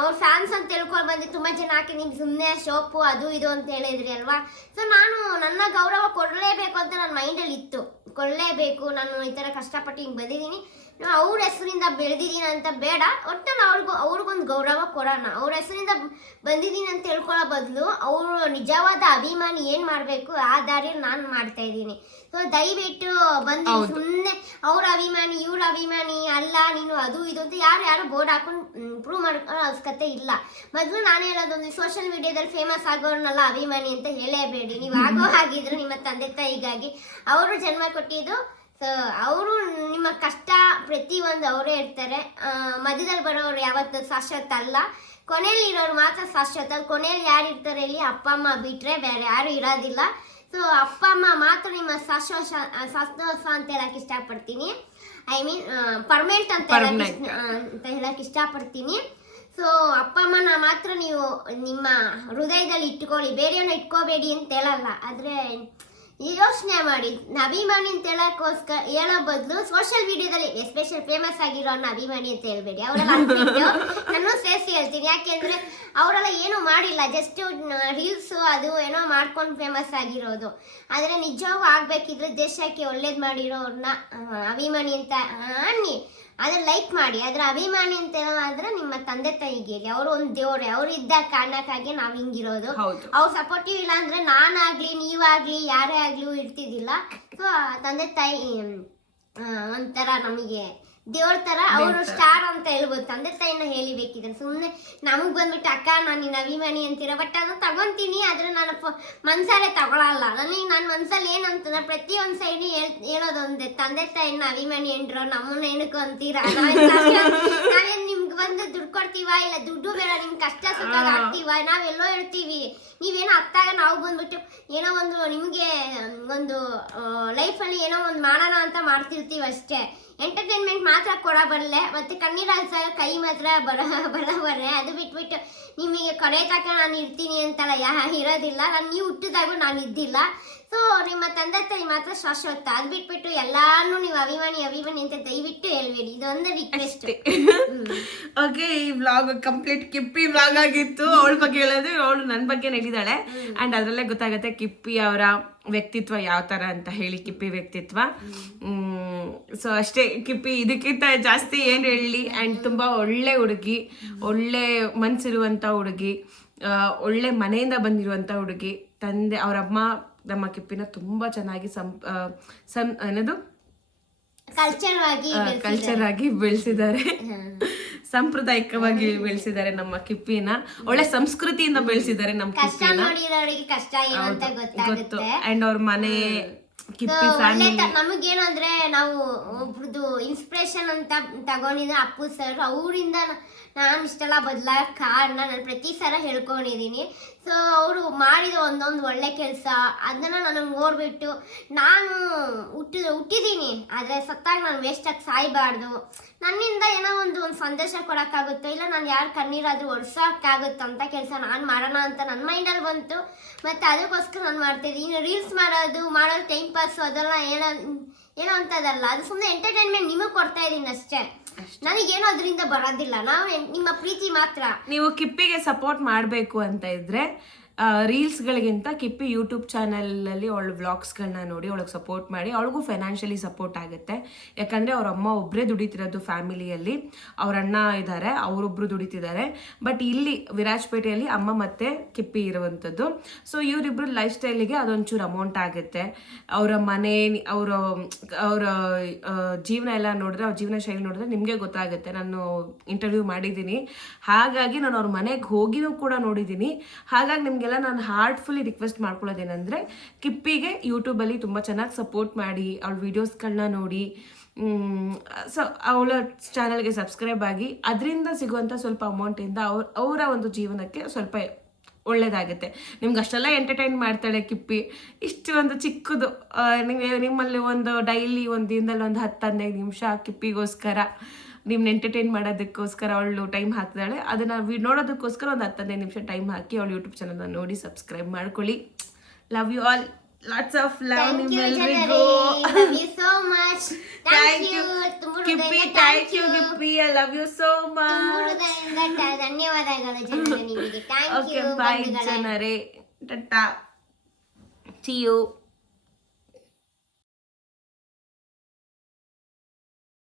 ಅವ್ರ ಫ್ಯಾನ್ಸ್ ಅಂತ ತಿಳ್ಕೊಂಡು ಬಂದು ತುಂಬ ಜನ ಹಾಕಿ ನಿಮ್ಗೆ ಸುಮ್ಮನೆ ಶೋಪು ಅದು ಇದು ಅಂತ ಹೇಳಿದ್ರಿ ಅಲ್ವಾ? ಸೊ ನಾನು ನನ್ನ ಗೌರವ ಕೊಡಲೇಬೇಕು ಅಂತ ನನ್ನ ಮೈಂಡಲ್ಲಿ ಇತ್ತು. ಕೊಡಲೇಬೇಕು, ನಾನು ಈ ಥರ ಕಷ್ಟಪಟ್ಟು ಹಿಂಗೆ ಬಂದಿದ್ದೀನಿ. ಅವ್ರ ಹೆಸರಿಂದ ಬೆಳೆದಿದ್ದೀನಿ ಅಂತ ಬೇಡ. ಒಟ್ಟು ನಾನು ಅವ್ರಿಗೂ ಅವ್ರಿಗೊಂದು ಗೌರವ ಕೊಡೋಣ. ಅವ್ರ ಹೆಸರಿಂದ ಬಂದಿದ್ದೀನಿ ಅಂತ ಹೇಳ್ಕೊಳ್ಳೋ ಬದಲು ಅವರು ನಿಜವಾದ ಅಭಿಮಾನಿ ಏನು ಮಾಡಬೇಕು? ಆ ದಾರಿ ನಾನು ಮಾಡ್ತಾ ಇದ್ದೀನಿ. ಸೊ ದಯವಿಟ್ಟು ಬಂದು ಸುಮ್ಮನೆ ಅವ್ರ ಅಭಿಮಾನಿ ಇವ್ರ ಅಭಿಮಾನಿ ಅಲ್ಲ ನೀನು ಅದು ಇದು ಅಂತ ಯಾರು ಯಾರು ಬೋರ್ಡ್ ಹಾಕೊಂಡು ಪ್ರೂವ್ ಮಾಡ್ಕೊಳ್ಳೋ ಅವಶ್ಯಕತೆ ಇಲ್ಲ. ಮೊದಲು ನಾನು ಹೇಳೋದೊಂದು ಸೋಷಿಯಲ್ ಮೀಡಿಯಾದಲ್ಲಿ ಫೇಮಸ್ ಆಗೋರ್ನೆಲ್ಲ ಅಭಿಮಾನಿ ಅಂತ ಹೇಳೇಬೇಡಿ ನೀವು ಆಗೋ ಹಾಗಿದ್ರು ನಿಮ್ಮ ತಂದೆ ತಾಯಿಗಾಗಿ ಅವರು ಜನ್ಮ ಕೊಟ್ಟಿದ್ದು ಸೊ ಅವರು ನಿಮ್ಮ ಕಷ್ಟ ಪ್ರತಿಯೊಂದು ಅವರೇ ಇರ್ತಾರೆ. ಮಧ್ಯದಲ್ಲಿ ಬರೋರು ಯಾವತ್ತು ಶಾಶ್ವತ ಅಲ್ಲ. ಕೊನೆಯಲ್ಲಿ ಇರೋರು ಮಾತ್ರ ಶಾಶ್ವತ. ಕೊನೆಯಲ್ಲಿ ಯಾರು ಇರ್ತಾರೆ ಇಲ್ಲಿ? ಅಪ್ಪ ಅಮ್ಮ ಬಿಟ್ರೆ ಬೇರೆ ಯಾರು ಇರೋದಿಲ್ಲ. ಸೊ ಅಪ್ಪ ಅಮ್ಮ ಮಾತ್ರ ನಿಮ್ಮ ಶಾಶ್ವತ ಶಾಶ್ವತ ಅಂತ ಹೇಳಕ್ಕೆ ಇಷ್ಟಪಡ್ತೀನಿ. ಐ ಮೀನ್ ಪರ್ಮನೆಂಟ್ ಅಂತ ಅಂತ ಹೇಳಕ್ಕೆ ಇಷ್ಟಪಡ್ತೀನಿ. ಸೊ ಅಪ್ಪ ಅಮ್ಮನ ಮಾತ್ರ ನೀವು ನಿಮ್ಮ ಹೃದಯದಲ್ಲಿ ಇಟ್ಕೊಳ್ಳಿ. ಬೇರೆಯವನ್ನ ಇಟ್ಕೋಬೇಡಿ ಅಂತ ಹೇಳಲ್ಲ. ಆದ್ರೆ ಯೋಚನೆ ಮಾಡಿ. ಅಭಿಮಾನಿ ಅಂತ ಹೇಳಕ್ಕೋಸ್ಕರ ಹೇಳೋ ಬದಲು ಸೋಷಿಯಲ್ ಮೀಡಿಯಾದಲ್ಲಿ ಎಸ್ಪೆಷಲ್ ಫೇಮಸ್ ಆಗಿರೋ ಅಭಿಮಾನಿ ಅಂತ ಹೇಳ್ಬೇಡಿ. ಅವರೆಲ್ಲ ನಾನು ಸೇರಿಸಿ ಹೇಳ್ತೀನಿ. ಯಾಕೆಂದ್ರೆ ಅವರೆಲ್ಲ ಏನು ಮಾಡಿಲ್ಲ. ಜಸ್ಟ್ ರೀಲ್ಸ್ ಅದು ಏನೋ ಮಾಡ್ಕೊಂಡು ಫೇಮಸ್ ಆಗಿರೋದು. ಆದರೆ ನಿಜವಾಗೂ ಆಗ್ಬೇಕಿದ್ರೆ ದೇಶಕ್ಕೆ ಒಳ್ಳೇದು ಮಾಡಿರೋರ್ನ ಆ, ಅಭಿಮಾನಿ ಅಂತ ಅನ್ನಿ. ಆದ್ರೆ ಲೈಕ್ ಮಾಡಿ ಅದ್ರ ಅಭಿಮಾನಿ ಅಂತ ಆದ್ರೆ ನಿಮ್ಮ ತಂದೆ ತಾಯಿಗೆ ಹೇಳಿ ಅವರು ಒಂದು ದೇವ್ರೆ ಅವ್ರು ಇದ್ದ ಕಾರಣಕ್ಕಾಗಿ ನಾವ್ ಹಿಂಗಿರೋದು. ಅವ್ರು ಸಪೋರ್ಟಿವ್ ಇಲ್ಲ ಅಂದ್ರೆ ನಾನಾಗ್ಲಿ ನೀವಾಗ್ಲಿ ಯಾರೇ ಆಗ್ಲಿ ಇರ್ತಿದ್ದಿಲ್ಲ. ಸೊ ತಂದೆ ತಾಯಿ ಒಂಥರ ನಮಗೆ ದೇವ್ರ ತರ ಅವರು ಸ್ಟಾರ್ ಅಂತ ಹೇಳ್ಬೋದು ತಂದೆ ತಾಯಿನ ಹೇಳಿಬೇಕಿದ್ರೆ ಸುಮ್ಮನೆ ನಮಗ್ ಬಂದ್ಬಿಟ್ಟು ಅಕ್ಕ ನಾನು ನಿನ್ನ ಅಭಿಮಾನಿ ಅಂತೀರ ಬಟ್ ಅದು ತಗೊಂತೀನಿ ಆದ್ರೆ ನಾನು ಮನ್ಸಾರೆ ಮನ್ಸಲ್ಲೇ ತಗೊಳಲ್ಲ. ನನಗೆ ನನ್ನ ಮನ್ಸಲ್ಲಿ ಏನಂತ ಪ್ರತಿ ಒಂದ್ ಸೈಡ್ ಹೇಳೋದೊಂದೇ. ತಂದೆ ತಾಯಿನ ಅಭಿಮಾನಿ ಎಂಡ್ರು ನಮ್ಮನ್ನ ಏನಕ್ಕೂ ಅಂತೀರ? ನಾವೇನ್ ನಿಮ್ಗೆ ಬಂದು ದುಡ್ಡು ಕೊಡ್ತೀವ? ಇಲ್ಲ ದುಡ್ಡು ಬೇಡ ನಿಮ್ ಕಷ್ಟ ಸುಖ ಆಗ್ತೀವ? ನಾವೆಲ್ಲೋ ಇರ್ತೀವಿ. ನೀವೇನೋ ಅತ್ತಾಗ ನಾವು ಬಂದ್ಬಿಟ್ಟು ಏನೋ ಒಂದು ನಿಮಗೆ ಒಂದು ಲೈಫಲ್ಲಿ ಏನೋ ಒಂದು ಮಾಡೋಣ ಅಂತ ಮಾಡ್ತಿರ್ತೀವಿ ಅಷ್ಟೇ. ಎಂಟರ್ಟೈನ್ಮೆಂಟ್ ಮಾತ್ರ ಕೊಡಬಲ್ಲೆ ಮತ್ತೆ ಕಣ್ಣೀರಲ್ಲಿ ಸಹ ಕೈ ಮಾತ್ರ ಬರ ಬರಬಲ್ಲೆ ಅದು ಬಿಟ್ಬಿಟ್ಟು ನಿಮಗೆ ಕೊನೆ ತನಕ ನಾನು ಇರ್ತೀನಿ ಅಂತಲ್ಲ, ಯಾ, ಇರೋದಿಲ್ಲ. ನಾನು ನೀವು ಹುಟ್ಟಿದಾಗೂ ನಾನು ಇದ್ದಿಲ್ಲ ಸೊ ನಿಮ್ಮ ತಂದೆ ತಾಯಿ ಮಾತ್ರ ಶಾಶ್ವತ. ಅದ್ ಬಿಟ್ಬಿಟ್ಟು ಎಲ್ಲಾನು ನೀವು ಅಭಿಮಾನಿ ಅಭಿಮಾನಿ ಅಂತ ದಯವಿಟ್ಟು ಹೇಳ್ಬೇಡಿ. ಇದೊಂದು ರಿಕ್ವೆಸ್ಟ್ ಓಕೆ ಈ ವ್ಲಾಗ್ ಕಂಪ್ಲೀಟ್ ಕಿಪ್ಪಿ ವ್ಲಾಗ್ ಆಗಿತ್ತು. ಅವಳ ಬಗ್ಗೆ ಹೇಳೋದು ಅವಳು ನನ್ನ ಬಗ್ಗೆ ಹೇಳಿದಾಳೆ ಅಂಡ್ ಅದರಲ್ಲೇ ಗೊತ್ತಾಗುತ್ತೆ ಕಿಪ್ಪಿ ಅವರ ವ್ಯಕ್ತಿತ್ವ ಯಾವ ತರ ಅಂತ ಹೇಳಿ ಕಿಪ್ಪಿ ವ್ಯಕ್ತಿತ್ವ. ಸೊ ಅಷ್ಟೇ ಕಿಪ್ಪಿ ಇದಕ್ಕಿಂತ ಜಾಸ್ತಿ ಏನು ಹೇಳಲಿ ಅಂಡ್ ತುಂಬಾ ಒಳ್ಳೆ ಹುಡುಗಿ ಒಳ್ಳೆ ಮನ್ಸಿರುವಂತ ಹುಡುಗಿ ಒಳ್ಳೆ ಮನೆಯಿಂದ ಬಂದಿರುವಂತ ಹುಡುಗಿ. ತಂದೆ ಅವರಮ್ಮ ನಮ್ಮ ಕಿಪ್ಪಿನ ತುಂಬಾ ಚೆನ್ನಾಗಿ ಸಂ ಏನದು? ಕಲ್ಚರ್ ಆಗಿ ಕಲ್ಚರ್ ಆಗಿ ಬೆಳೆಸಿದ್ದಾರೆ. ಸಾಂಪ್ರದಾಯಿಕವಾಗಿ ಬೆಳೆಸಿದ್ದಾರೆ ನಮ್ಮ ಕಿಪ್ಪಿನ. ಒಳ್ಳೆ ಸಂಸ್ಕೃತಿಯಿಂದ ಬೆಳೆಸಿದ್ದಾರೆ ನಮ್ಮ ಕಷ್ಟ ಕಿಪ್ಪಿನ. ಗೊತ್ತು. ಅಂಡ್ ಅವ್ರ ಮನೆ ನಮಗೇನಂದ್ರೆ ನಾವು ಒಬ್ರದ್ದು ಇನ್ಸ್ಪಿರೇಷನ್ ಅಂತ ತಗೊಂಡಿದ್ರೆ ಅಪ್ಪು ಸರ್ ಅವರಿಂದ ನಾನು ಇಷ್ಟೆಲ್ಲ ಬದಲಾಗ ಕಾರಣ ನಾನು ಪ್ರತಿ ಸಲ ಹೇಳ್ಕೊಂಡಿದ್ದೀನಿ. ಸೊ ಅವರು ಮಾಡಿದ ಒಂದೊಂದು ಒಳ್ಳೆ ಕೆಲಸ, ಅದನ್ನು ನಾನು ನೋಡಿಬಿಟ್ಟು ನಾನು ಹುಟ್ಟಿದ ಹುಟ್ಟಿದ್ದೀನಿ ಆದರೆ ಸತ್ತಾಗಿ ನಾನು ವೇಸ್ಟಾಗಿ ಸಾಯಬಾರ್ದು. ನನ್ನಿಂದ ಏನೋ ಒಂದು ಒಂದು ಸಂದೇಶ ಕೊಡೋಕ್ಕಾಗುತ್ತೋ, ಇಲ್ಲ ನಾನು ಯಾರು ಕಣ್ಣೀರಾದರೂ ಅಂತ ಕೆಲಸ ನಾನು ಮಾಡೋಣ ಅಂತ ನನ್ನ ಮೈಂಡಲ್ಲಿ ಬಂತು. ಮತ್ತು ಅದಕ್ಕೋಸ್ಕರ ನಾನು ಮಾಡ್ತಿದ್ದೀನಿ. ಇನ್ನು ರೀಲ್ಸ್ ಮಾಡೋದು ಮಾಡೋದು ಟೈಮ್ ಪಾಸು ಅದೆಲ್ಲ ಏನೋ ಏನೋ ಅಂತದಲ್ಲ ಅದು ಸುಮ್ಮನೆ ಎಂಟರ್ಟೈನ್ಮೆಂಟ್ ನಿಮಗೆ ಕೊಡ್ತಾ ಇದ್ದೀನಿ ಅಷ್ಟೇ. ನನಗೇನು ಅದರಿಂದ ಬರೋದಿಲ್ಲ. ನಾವು ನಿಮ್ಮ ಪ್ರೀತಿ ಮಾತ್ರ. ನೀವು ಕಿಪ್ಪಿಗೆ ಸಪೋರ್ಟ್ ಮಾಡಬೇಕು ಅಂತ ಇದ್ರೆ ರೀಲ್ಸ್ಗಳಿಗಿಂತ ಕಿಪ್ಪಿ ಯೂಟ್ಯೂಬ್ ಚಾನಲಲ್ಲಿ ಅವಳ ವ್ಲಾಗ್ಸ್ಗಳನ್ನ ನೋಡಿ ಅವಳಿಗೆ ಸಪೋರ್ಟ್ ಮಾಡಿ ಅವಳಿಗೂ ಫೈನಾನ್ಷಿಯಲಿ ಸಪೋರ್ಟ್ ಆಗುತ್ತೆ. ಯಾಕಂದರೆ ಅವ್ರ ಅಮ್ಮ ಒಬ್ಬರೇ ದುಡಿತಿರೋದು ಫ್ಯಾಮಿಲಿಯಲ್ಲಿ ಅವ್ರ ಅಣ್ಣ ಇದ್ದಾರೆ ಅವರೊಬ್ಬರು ದುಡಿತಿದ್ದಾರೆ. ಬಟ್ ಇಲ್ಲಿ ವಿರಾಜಪೇಟೆಯಲ್ಲಿ ಅಮ್ಮ ಮತ್ತೆ ಕಿಪ್ಪಿ ಇರುವಂಥದ್ದು. ಸೊ ಇವರಿಬ್ಬರು ಲೈಫ್ ಸ್ಟೈಲಿಗೆ ಅದೊಂಚೂರು ಅಮೌಂಟ್ ಆಗುತ್ತೆ. ಅವರ ಮನೆ, ಅವರ ಅವರ ಜೀವನ ಎಲ್ಲ ನೋಡಿದ್ರೆ, ಅವ್ರ ಜೀವನ ಶೈಲಿ ನೋಡಿದ್ರೆ ನಿಮಗೆ ಗೊತ್ತಾಗುತ್ತೆ. ನಾನು ಇಂಟರ್ವ್ಯೂ ಮಾಡಿದ್ದೀನಿ. ಹಾಗಾಗಿ ನಾನು ಅವ್ರ ಮನೆಗೆ ಹೋಗಿನೂ ಕೂಡ ನೋಡಿದ್ದೀನಿ. ಹಾಗಾಗಿ ನಾನು ಹಾರ್ಟ್ಫುಲ್ಲಿ ರಿಕ್ವೆಸ್ಟ್ ಮಾಡ್ಕೊಳ್ಳೋದೇನೆಂದರೆ ಕಿಪ್ಪಿಗೆ ಯೂಟ್ಯೂಬಲ್ಲಿ ತುಂಬ ಚೆನ್ನಾಗಿ ಸಪೋರ್ಟ್ ಮಾಡಿ, ಅವಳ ವೀಡಿಯೋಸ್ಗಳನ್ನ ನೋಡಿ ಸೊ, ಅವಳ ಚಾನಲ್ಗೆ ಸಬ್ಸ್ಕ್ರೈಬ್ ಆಗಿ, ಅದರಿಂದ ಸಿಗುವಂಥ ಸ್ವಲ್ಪ ಅಮೌಂಟಿಂದ ಅವ್ರ, ಅವರ ಒಂದು ಜೀವನಕ್ಕೆ ಸ್ವಲ್ಪ ಒಳ್ಳೇದಾಗುತ್ತೆ. ನಿಮ್ಗೆ ಅಷ್ಟೆಲ್ಲ ಎಂಟರ್ಟೈನ್ ಮಾಡ್ತಾಳೆ ಕಿಪ್ಪಿ ಇಷ್ಟು ಒಂದು ಚಿಕ್ಕದು ನಿಮ್ಮಲ್ಲಿ ಒಂದು ಡೈಲಿ ಒಂದು ದಿನದಲ್ಲಿ ಒಂದು ಹತ್ತು ಹದಿನೈದು ನಿಮಿಷ ಕಿಪ್ಪಿಗೋಸ್ಕರ ನಿಮ್ನ ಎಂಟರ್ಟೈನ್ ಮಾಡೋದಕ್ಕೋಸ್ಕರ ಅವಳು ಟೈಮ್ ಹಾಕ್ತಾಳೆ ಅದನ್ನು ವಿ ನೋಡೋದಕ್ಕೋಸ್ಕರ ಒಂದು ಹತ್ತು ಹದಿನೈದು ನಿಮಿಷ ಟೈಮ್ ಹಾಕಿ ಅವಳು ಯೂಟ್ಯೂಬ್ ಚಾನಲ್ನ ನೋಡಿ ಸಬ್ಸ್ಕ್ರೈಬ್ ಮಾಡ್ಕೊಳ್ಳಿ. Love you all lots of love ನಿಮ್ಮೆಲ್ಲರಿಗೂ thank you Kippi thank you Kippi I love you so much ಧನ್ಯವಾದಗಳು ಓಕೆ ಬಾಯ್ ಜನರೇ. Tata C you